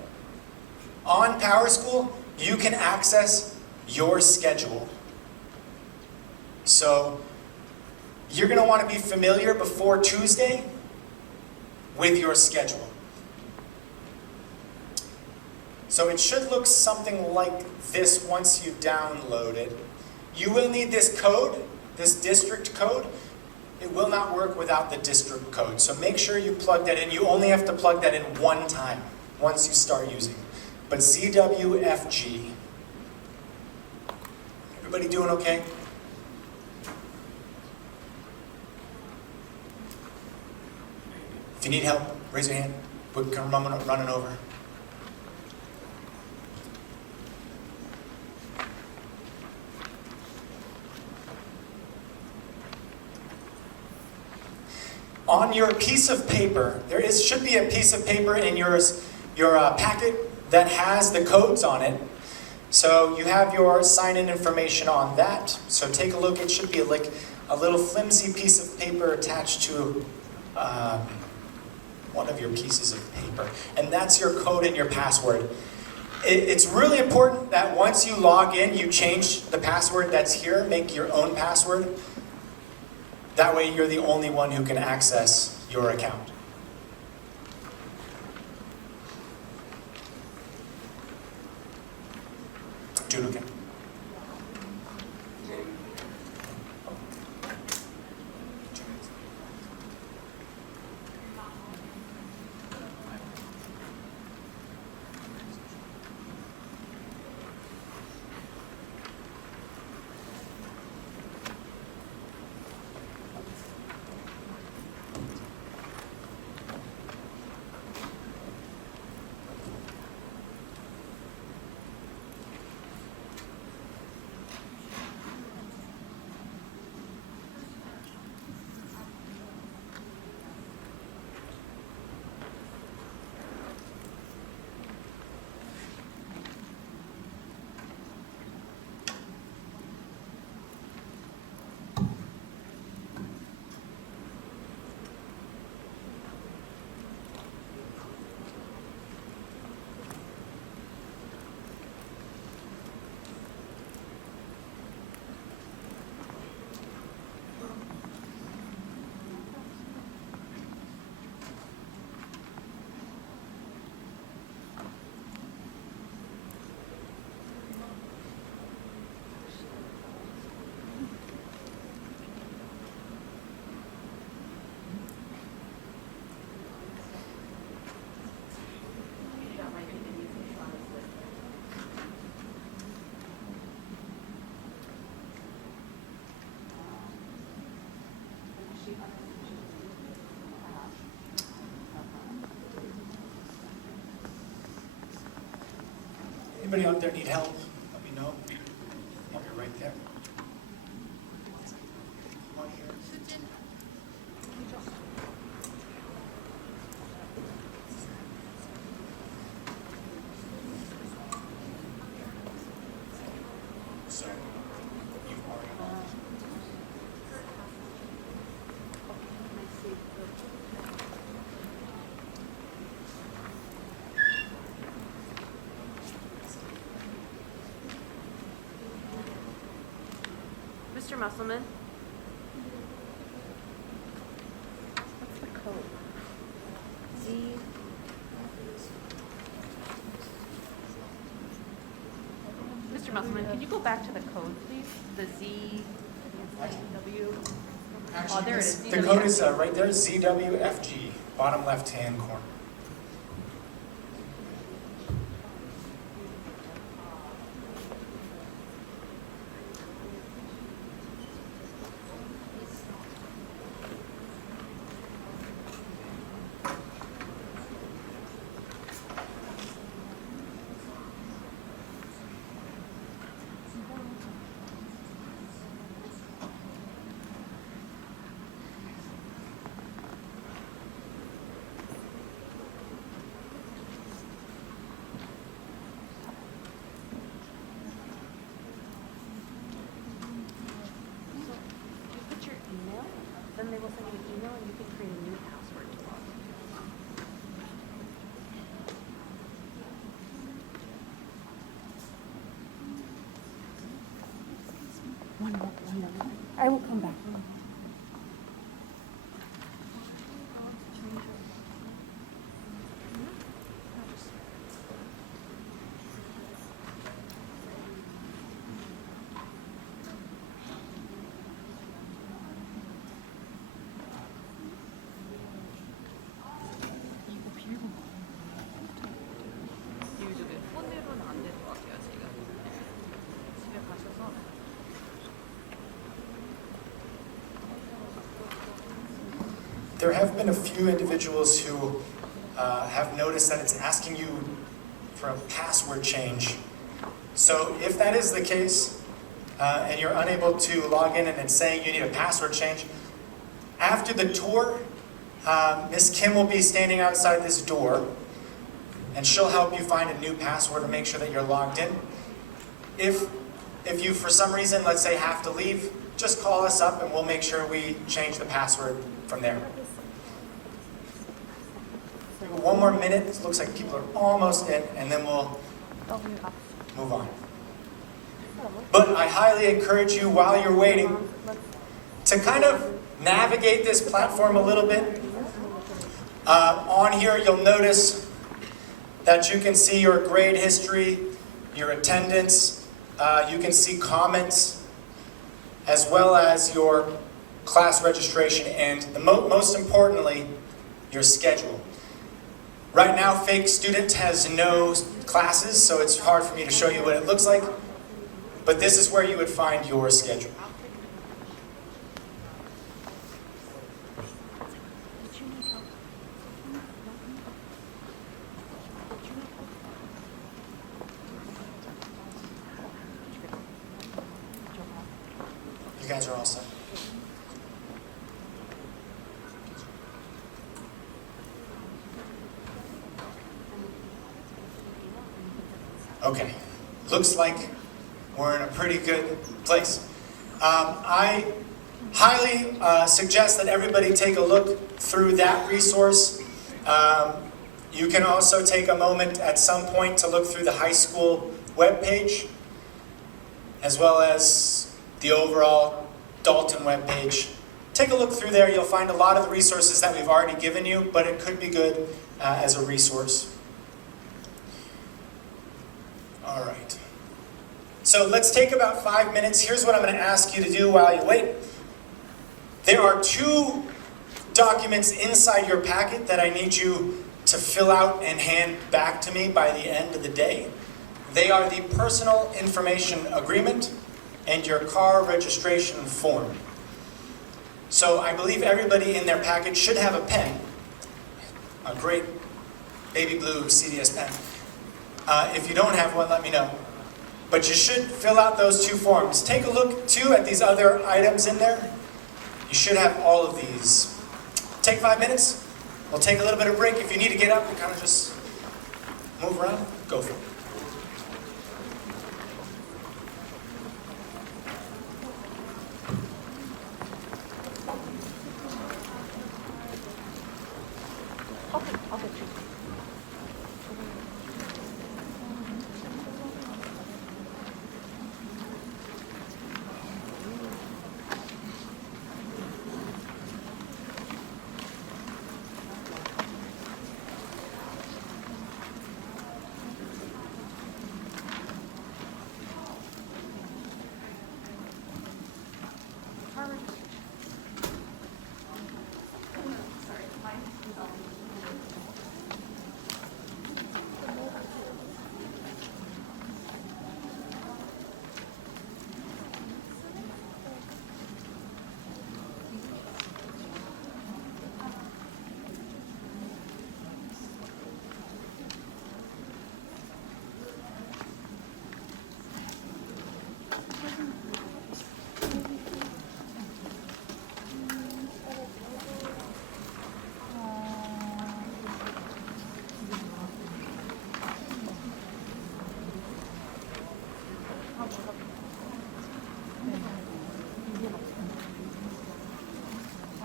On Power School, you can access your schedule. So, you're going to want to be familiar before Tuesday with your schedule. So it should look something like this once you download it. You will need this code, this district code. It will not work without the district code. So make sure you plug that in. You only have to plug that in one time once you start using it. But ZWFG. Everybody doing okay? If you need help, raise your hand. We're running over. On your piece of paper, should be a piece of paper in your packet that has the codes on it. So you have your sign-in information on that. So take a look. It should be like a little flimsy piece of paper attached to one of your pieces of paper. And that's your code and your password. It's really important that once you log in, you change the password that's here, make your own password. That way you're the only one who can access your account. Doing okay? Anybody out there need help? Let me know. Oh, you're right there. Come on here. So, you've already Mr. Musselman? What's the code? Mr. Musselman, can you go back to the code, please? The W. Actually, there it is. the code is right there, ZWFG, bottom left-hand corner. then they will send you an email and you can create a new password to log in. One more. I will come back. 요즘에 폰으로는 안 되는 것 같아요, 제가. 집에 가셔서. There have been a few individuals who have noticed that it's asking you for a password change. So if that is the case, and you're unable to log in and it's saying you need a password change, after the tour, Miss Kim will be standing outside this door, and she'll help you find a new password and make sure that you're logged in. If you, for some reason, let's say, have to leave, just call us up and we'll make sure we change the password from there. One more minute. It looks like people are almost in, and then we'll move on. But I highly encourage you, while you're waiting, to kind of navigate this platform a little bit. On here, you'll notice that you can see your grade history, your attendance, you can see comments, as well as your class registration, and most importantly, your schedule. Right now, Fake Student has no classes, so it's hard for me to show you what it looks like, but this is where you would find your schedule. You guys are all set. Okay, looks like we're in a pretty good place. I highly suggest that everybody take a look through that resource. You can also take a moment at some point to look through the high school webpage, as well as the overall Dalton webpage. Take a look through there. You'll find a lot of the resources that we've already given you, but it could be good as a resource. All right. So let's take about 5 minutes. Here's what I'm going to ask you to do while you wait. There are 2 documents inside your packet that I need you to fill out and hand back to me by the end of the day. They are the personal information agreement and your car registration form. So I believe everybody in their packet should have a pen, a great baby blue CDS pen. If you don't have one, let me know. But you should fill out those 2 forms. Take a look, too, at these other items in there. You should have all of these. Take 5 minutes. We'll take a little bit of break. If you need to get up and kind of just move around, go for it. I'll get you.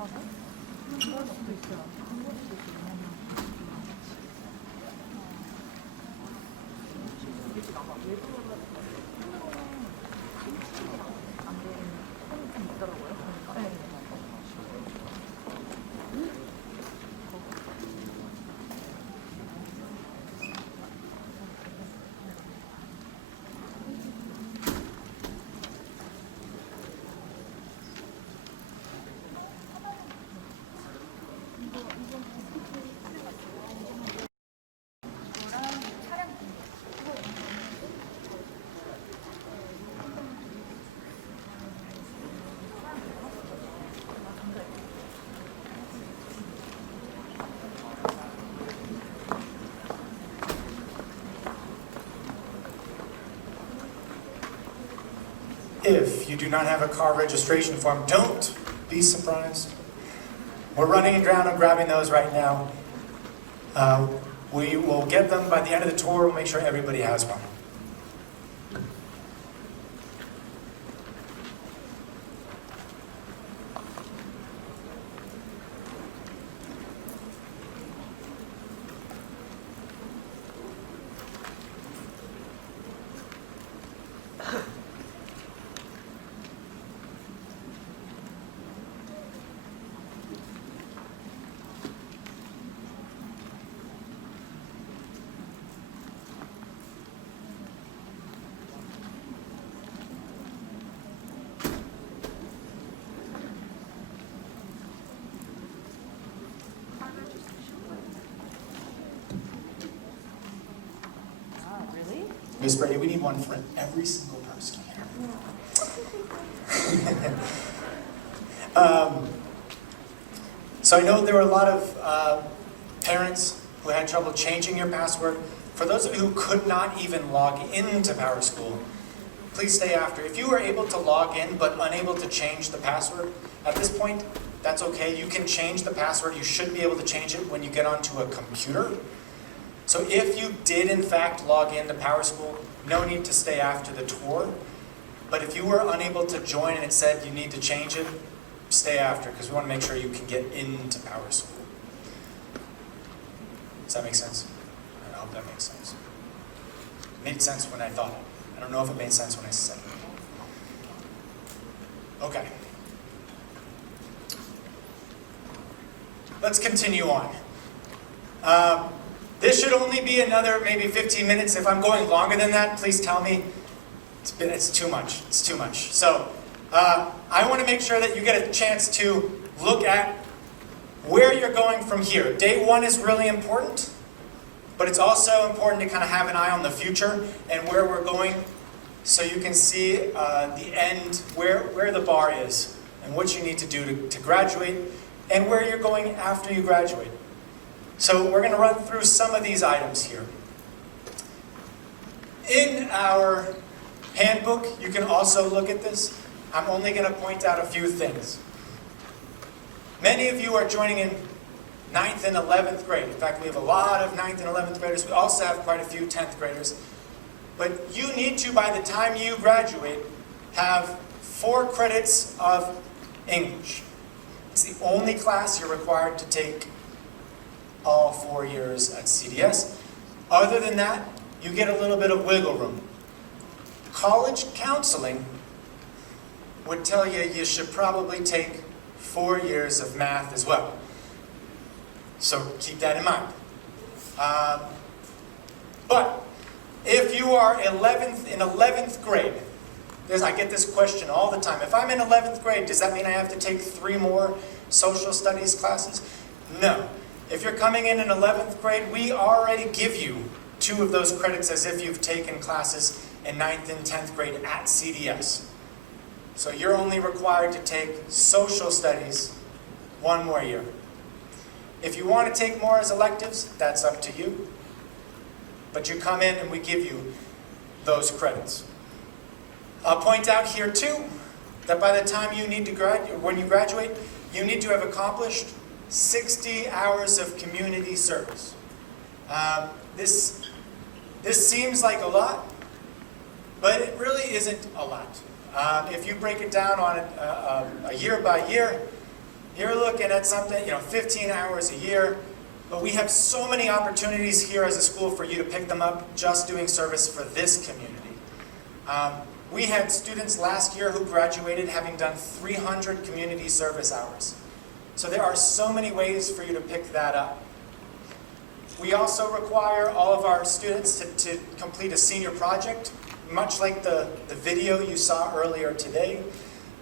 그런 것도 있더라. 그런 것도 있어. If you do not have a car registration form, don't be surprised. We're running around and grabbing those right now. We will get them by the end of the tour. We'll make sure everybody has one. Miss Brady, we need one for every single person here. So I know there were a lot of parents who had trouble changing your password. For those of you who could not even log into PowerSchool, please stay after. If you were able to log in but unable to change the password, at this point, that's okay. You can change the password. You should be able to change it when you get onto a computer. So if you did in fact log into PowerSchool, no need to stay after the tour. But if you were unable to join and it said you need to change it, stay after, because we want to make sure you can get into PowerSchool. Does that make sense? I hope that makes sense. It made sense when I thought it. I don't know if it made sense when I said it. Okay. Let's continue on. This should only be another maybe 15 minutes. If I'm going longer than that, please tell me. It's too much. It's too much. So I want to make sure that you get a chance to look at where you're going from here. Day one is really important, but it's also important to kind of have an eye on the future and where we're going, so you can see the end, where the bar is, and what you need to do to graduate, and where you're going after you graduate. So we're going to run through some of these items here. In our handbook, you can also look at this. I'm only going to point out a few things. Many of you are joining in 9th and 11th grade. In fact, we have a lot of 9th and 11th graders. We also have quite a few 10th graders. But you need to, by the time you graduate, have 4 credits of English. It's the only class you're required to take all 4 years at CDS. Other than that, you get a little bit of wiggle room. College counseling would tell you you should probably take 4 years of math as well. So keep that in mind. But if you are in 11th grade, I get this question all the time. If I'm in 11th grade, does that mean I have to take 3 more social studies classes? No. If you're coming in 11th grade, we already give you 2 of those credits as if you've taken classes in 9th and 10th grade at CDS. So you're only required to take social studies 1 more year. If you want to take more as electives, that's up to you. But you come in and we give you those credits. I'll point out here too, that by the time you need to when you graduate, you need to have accomplished 60 hours of community service. This seems like a lot, but it really isn't a lot. If you break it down on a year by year, You're looking at something, 15 hours a year, but we have so many opportunities here as a school for you to pick them up just doing service for this community. We had students last year who graduated having done 300 community service hours. So there are so many ways for you to pick that up. We also require all of our students to complete a senior project, much like the video you saw earlier today.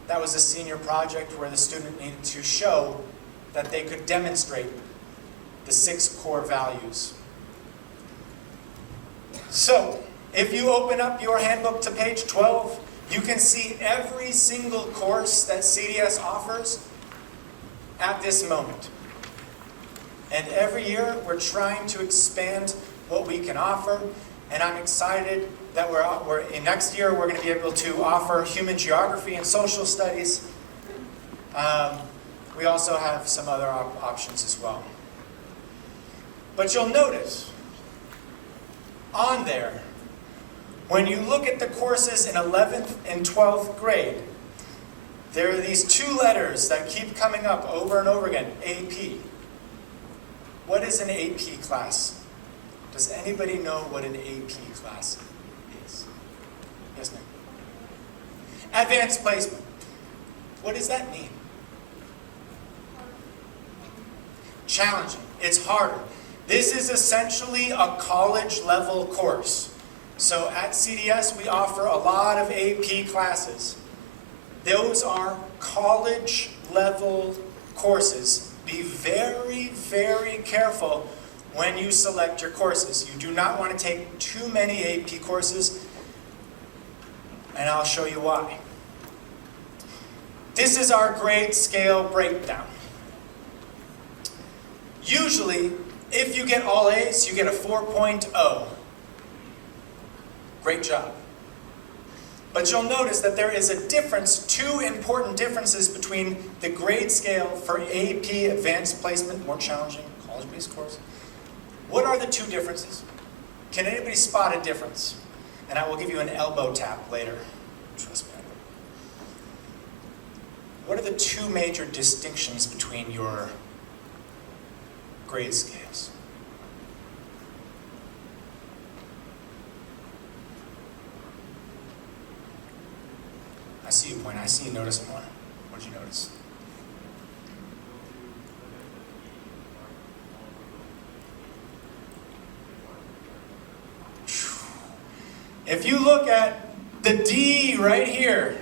That was a senior project where the student needed to show that they could demonstrate the 6 core values. So, if you open up your handbook to page 12, you can see every single course that CDS offers at this moment. And every year, we're trying to expand what we can offer, and I'm excited that next year we're going to be able to offer human geography and social studies. We also have some other options as well. But you'll notice on there, when you look at the courses in 11th and 12th grade, there are these 2 letters that keep coming up over and over again, AP. What is an AP class? Does anybody know what an AP class is? Yes, ma'am. Advanced placement. What does that mean? Challenging. It's harder. This is essentially a college level course. So at CDS, we offer a lot of AP classes. Those are college level courses. Be very, very careful when you select your courses. You do not want to take too many AP courses, and I'll show you why. This is our grade scale breakdown. Usually, if you get all A's, you get a 4.0. Great job. But you'll notice that there is a difference, 2 important differences between the grade scale for AP, advanced placement, more challenging, college-based course. What are the 2 differences? Can anybody spot a difference? And I will give you an elbow tap later. Trust me. What are the 2 major distinctions between your grade scales? I see you point. I see you noticing one. What did you notice? If you look at the D right here,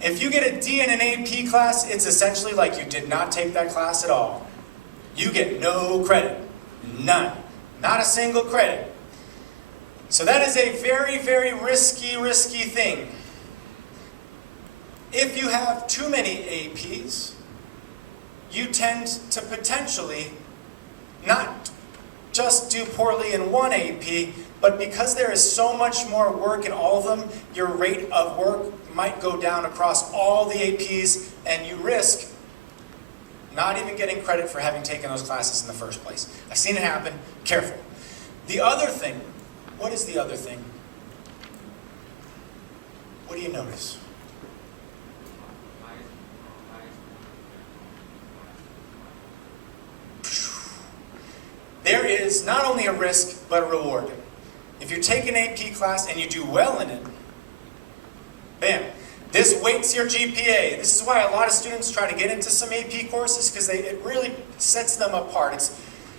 if you get a D in an AP class, it's essentially like you did not take that class at all. You get no credit. None. Not a single credit. So that is a very, very risky thing. If you have too many APs, you tend to potentially not just do poorly in one AP, but because there is so much more work in all of them, your rate of work might go down across all the APs, and you risk not even getting credit for having taken those classes in the first place. I've seen it happen. Careful. The other thing, what is the other thing? What do you notice? There is not only a risk, but a reward. If you take an AP class and you do well in it, bam, this weights your GPA. This is why a lot of students try to get into some AP courses, because it really sets them apart.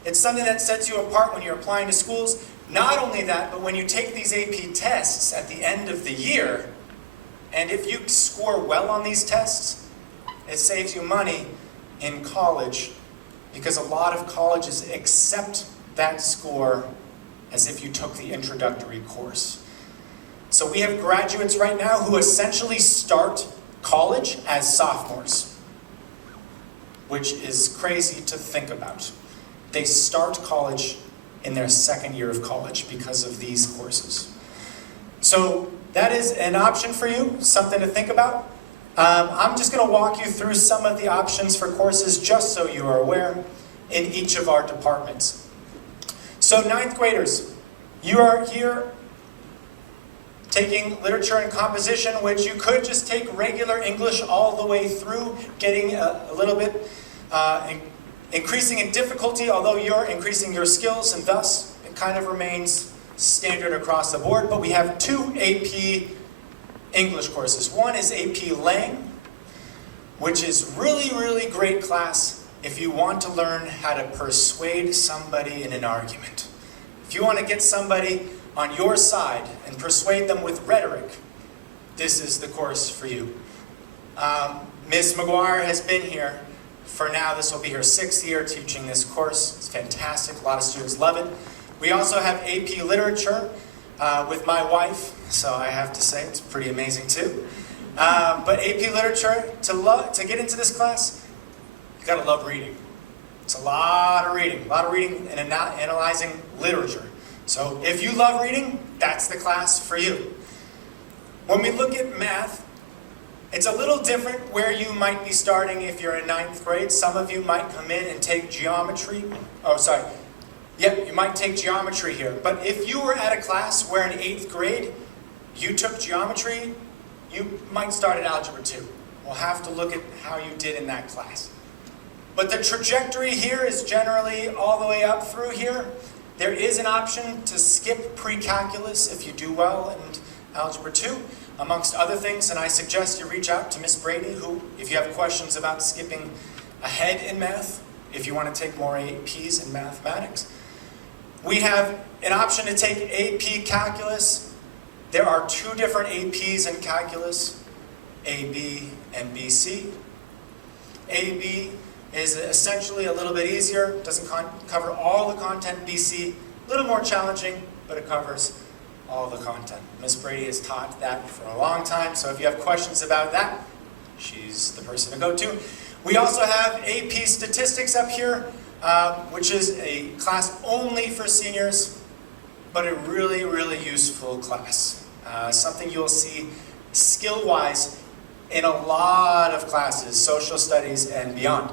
It's something that sets you apart when you're applying to schools. Not only that, but when you take these AP tests at the end of the year, and if you score well on these tests, it saves you money in college, because a lot of colleges accept that score as if you took the introductory course. So we have graduates right now who essentially start college as sophomores, which is crazy to think about. They start college in their 2nd year of college because of these courses. So that is an option for you, something to think about. I'm just going to walk you through some of the options for courses just so you are aware in each of our departments. So 9th graders, you are here taking literature and composition, which you could just take regular English all the way through, getting a little bit, increasing in difficulty, although you're increasing your skills, and thus it kind of remains standard across the board. But we have 2 AP English courses. One is AP Lang, which is really, really great class if you want to learn how to persuade somebody in an argument. If you want to get somebody on your side and persuade them with rhetoric, this is the course for you. Ms. McGuire has been here for now, this will be her 6th year teaching this course. It's fantastic, a lot of students love it. We also have AP Literature with my wife, so I have to say it's pretty amazing too. But AP Literature, to get into this class, you gotta love reading. It's a lot of reading and analyzing literature. So if you love reading, that's the class for you. When we look at math, it's a little different where you might be starting if you're in 9th grade. Some of you might come in and take geometry. You might take geometry here. But if you were at a class where in 8th grade you took geometry, you might start at Algebra 2. We'll have to look at how you did in that class. But the trajectory here is generally all the way up through here. There is an option to skip pre-calculus if you do well in Algebra 2, amongst other things, and I suggest you reach out to Miss Brady, who, if you have questions about skipping ahead in math, if you want to take more APs in mathematics. We have an option to take AP Calculus. There are 2 different APs in calculus, AB and BC. AB is essentially a little bit easier, doesn't cover all the content. BC, a little more challenging, but it covers all the content. Ms. Brady has taught that for a long time, so if you have questions about that, she's the person to go to. We also have AP Statistics up here, which is a class only for seniors, but a really, really useful class. Something you'll see skill-wise in a lot of classes, social studies and beyond.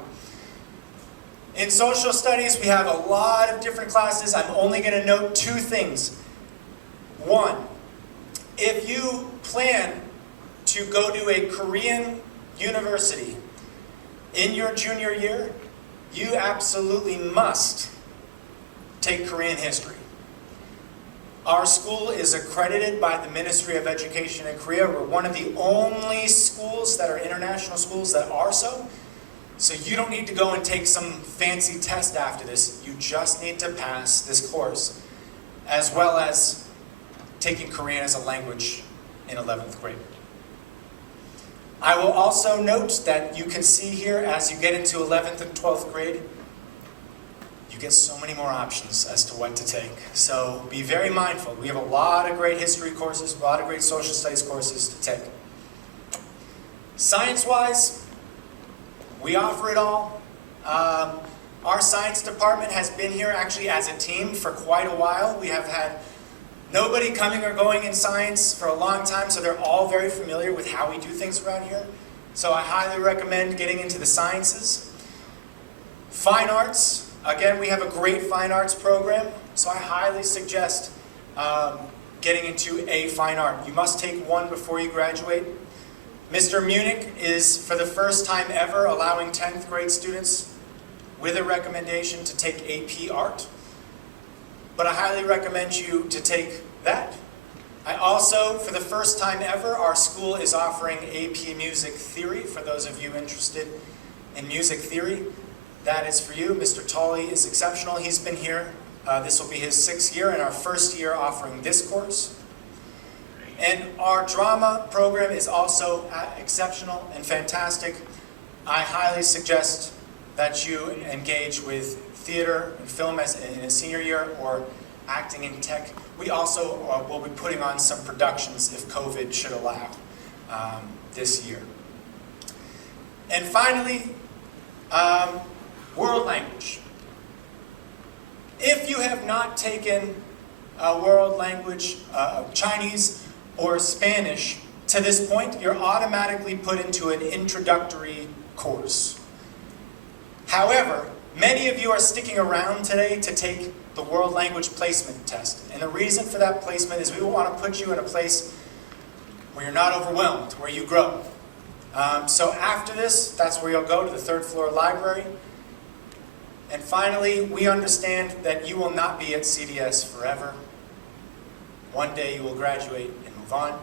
In social studies, we have a lot of different classes. I'm only going to note 2 things. 1, if you plan to go to a Korean university in your junior year, you absolutely must take Korean history. Our school is accredited by the Ministry of Education in Korea. We're one of the only schools that are international schools that are so. So you don't need to go and take some fancy test after this. You just need to pass this course, as well as taking Korean as a language in 11th grade. I will also note that you can see here, as you get into 11th and 12th grade, you get so many more options as to what to take. So be very mindful. We have a lot of great history courses, a lot of great social studies courses to take. Science-wise, we offer it all. Our science department has been here actually as a team for quite a while. We have had nobody coming or going in science for a long time, so they're all very familiar with how we do things around here. So I highly recommend getting into the sciences. Fine arts, again, we have a great fine arts program, so I highly suggest getting into a fine art. You must take one before you graduate. Mr. Munich is, for the first time ever, allowing 10th grade students with a recommendation to take AP Art. But I highly recommend you to take that. I also, for the first time ever, our school is offering AP Music Theory for those of you interested in music theory. That is for you. Mr. Tolley is exceptional. He's been here. This will be his 6th year and our first year offering this course. And our drama program is also exceptional and fantastic. I highly suggest that you engage with theater and film as in a senior year, or acting in tech. We also will be putting on some productions if COVID should allow this year. And finally, world language. If you have not taken a world language, Chinese or Spanish, to this point, you're automatically put into an introductory course. However, many of you are sticking around today to take the World Language Placement Test. And the reason for that placement is we want to put you in a place where you're not overwhelmed, where you grow. So after this, that's where you'll go, to the third floor library. And finally, we understand that you will not be at CDS forever. One day you will graduate and move on.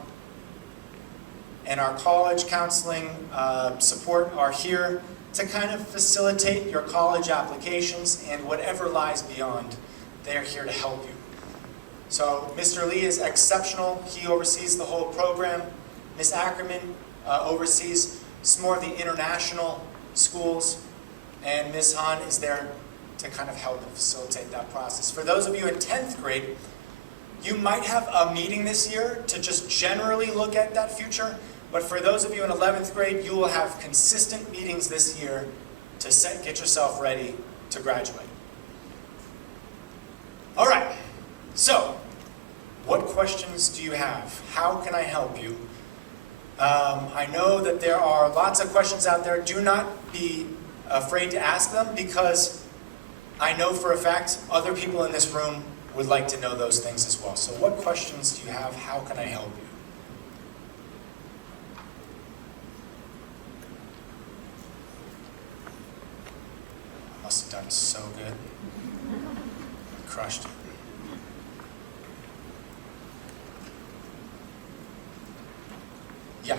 And our college counseling support are here to kind of facilitate your college applications and whatever lies beyond. They are here to help you. So Mr. Lee is exceptional. He oversees the whole program. Ms. Ackerman oversees some more of the international schools. And Ms. Hahn is there to kind of help and facilitate that process. For those of you in 10th grade, you might have a meeting this year to just generally look at that future. But for those of you in 11th grade, you will have consistent meetings this year to get yourself ready to graduate. All right, so what questions do you have? How can I help you? I know that there are lots of questions out there. Do not be afraid to ask them, because I know for a fact other people in this room would like to know those things as well. So what questions do you have? How can I help you? I must have done so good. Crushed it. Yeah.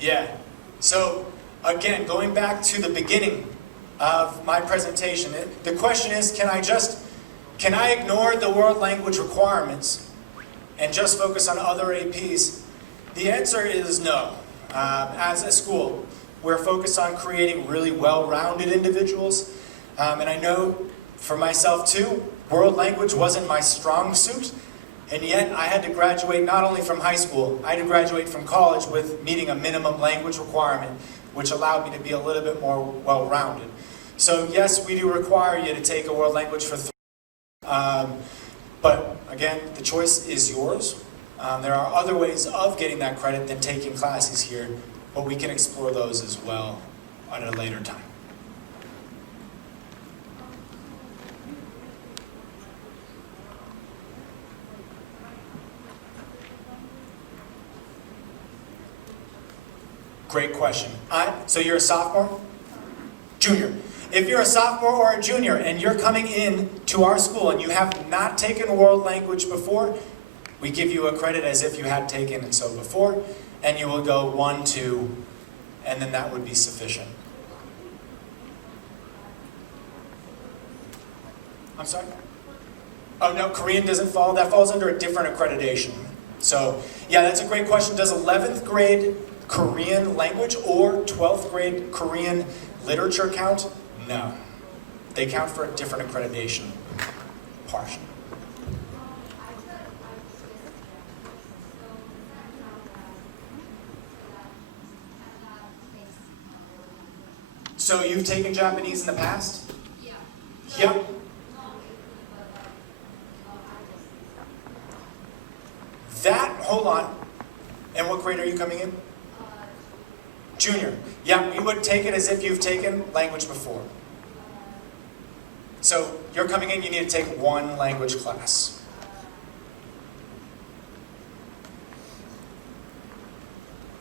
Yeah. So again, going back to the beginning of my presentation, the question is, can I ignore the world language requirements and just focus on other APs? The answer is no. As a school, we're focused on creating really well-rounded individuals. And I know for myself too, world language wasn't my strong suit. And yet I had to graduate not only from high school, I had to graduate from college with meeting a minimum language requirement, which allowed me to be a little bit more well-rounded. So yes, we do require you to take a world language for 3. But again, the choice is yours. There are other ways of getting that credit than taking classes here, but we can explore those as well at a later time. Great question. So you're a sophomore? Junior. If you're a sophomore or a junior and you're coming in to our school and you have not taken world language before, we give you a credit as if you had taken it so before, and you will go 1, 2, and then that would be sufficient. I'm sorry? Oh no, Korean doesn't fall. That falls under a different accreditation. So yeah, that's a great question. Does 11th grade Korean language or 12th grade Korean literature count? No. They count for a different accreditation portion. So you've taken Japanese in the past? Yeah. Yep. Hold on. And what grade are you coming in? Junior. Yeah, we would take it as if you've taken language before. So you're coming in, you need to take 1 language class.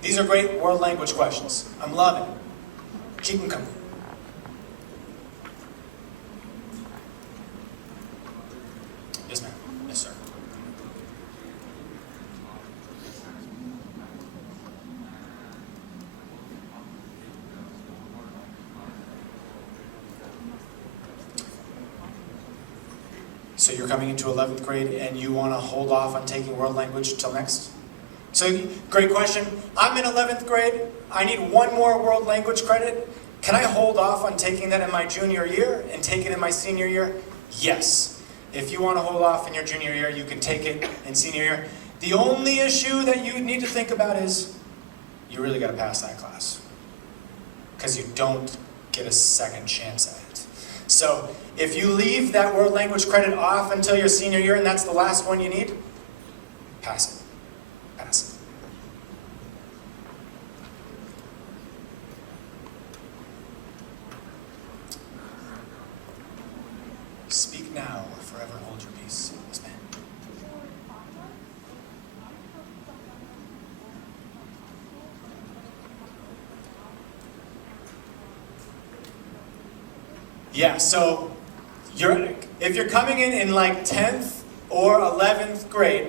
These are great world language questions. I'm loving it. Keep them coming. Yes, ma'am. Yes, sir. So you're coming into 11th grade and you want to hold off on taking world language till next? So, great question. I'm in 11th grade. I need 1 more world language credit. Can I hold off on taking that in my junior year and take it in my senior year? Yes. If you want to hold off in your junior year, you can take it in senior year. The only issue that you need to think about is you really got to pass that class, because you don't get a second chance at it. So if you leave that world language credit off until your senior year and that's the last one you need, pass it. Pass it. Speak now or forever hold your peace. Yes, ma'am. Yeah, so if you're coming in like 10th or 11th grade,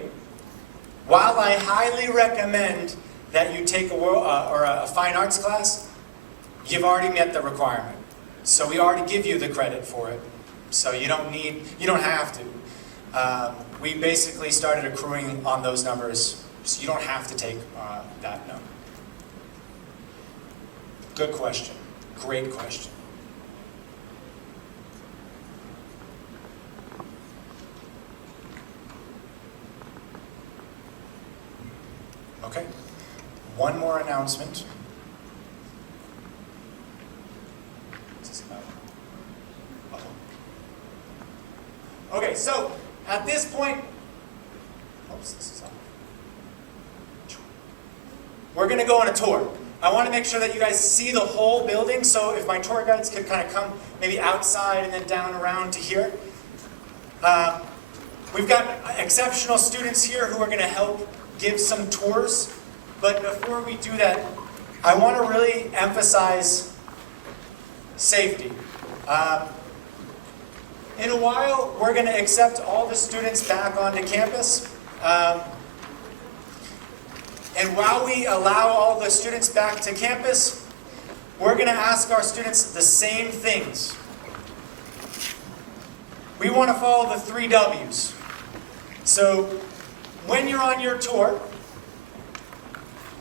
while I highly recommend that you take a fine arts class, you've already met the requirement. So we already give you the credit for it. So you don't have to. We basically started accruing on those numbers, so you don't have to take that number. Good question. Great question. Okay. One more announcement. Is this about? Uh-oh. Okay, so at this point, oops, this is off. We're going to go on a tour. I want to make sure that you guys see the whole building, so if my tour guides could kind of come maybe outside and then down around to here. We've got exceptional students here who are going to help give some tours, but before we do that, I want to really emphasize safety. In a while, we're going to accept all the students back onto campus. And while we allow all the students back to campus, we're going to ask our students the same things. We want to follow the 3 W's. So, when you're on your tour,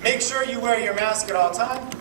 make sure you wear your mask at all times.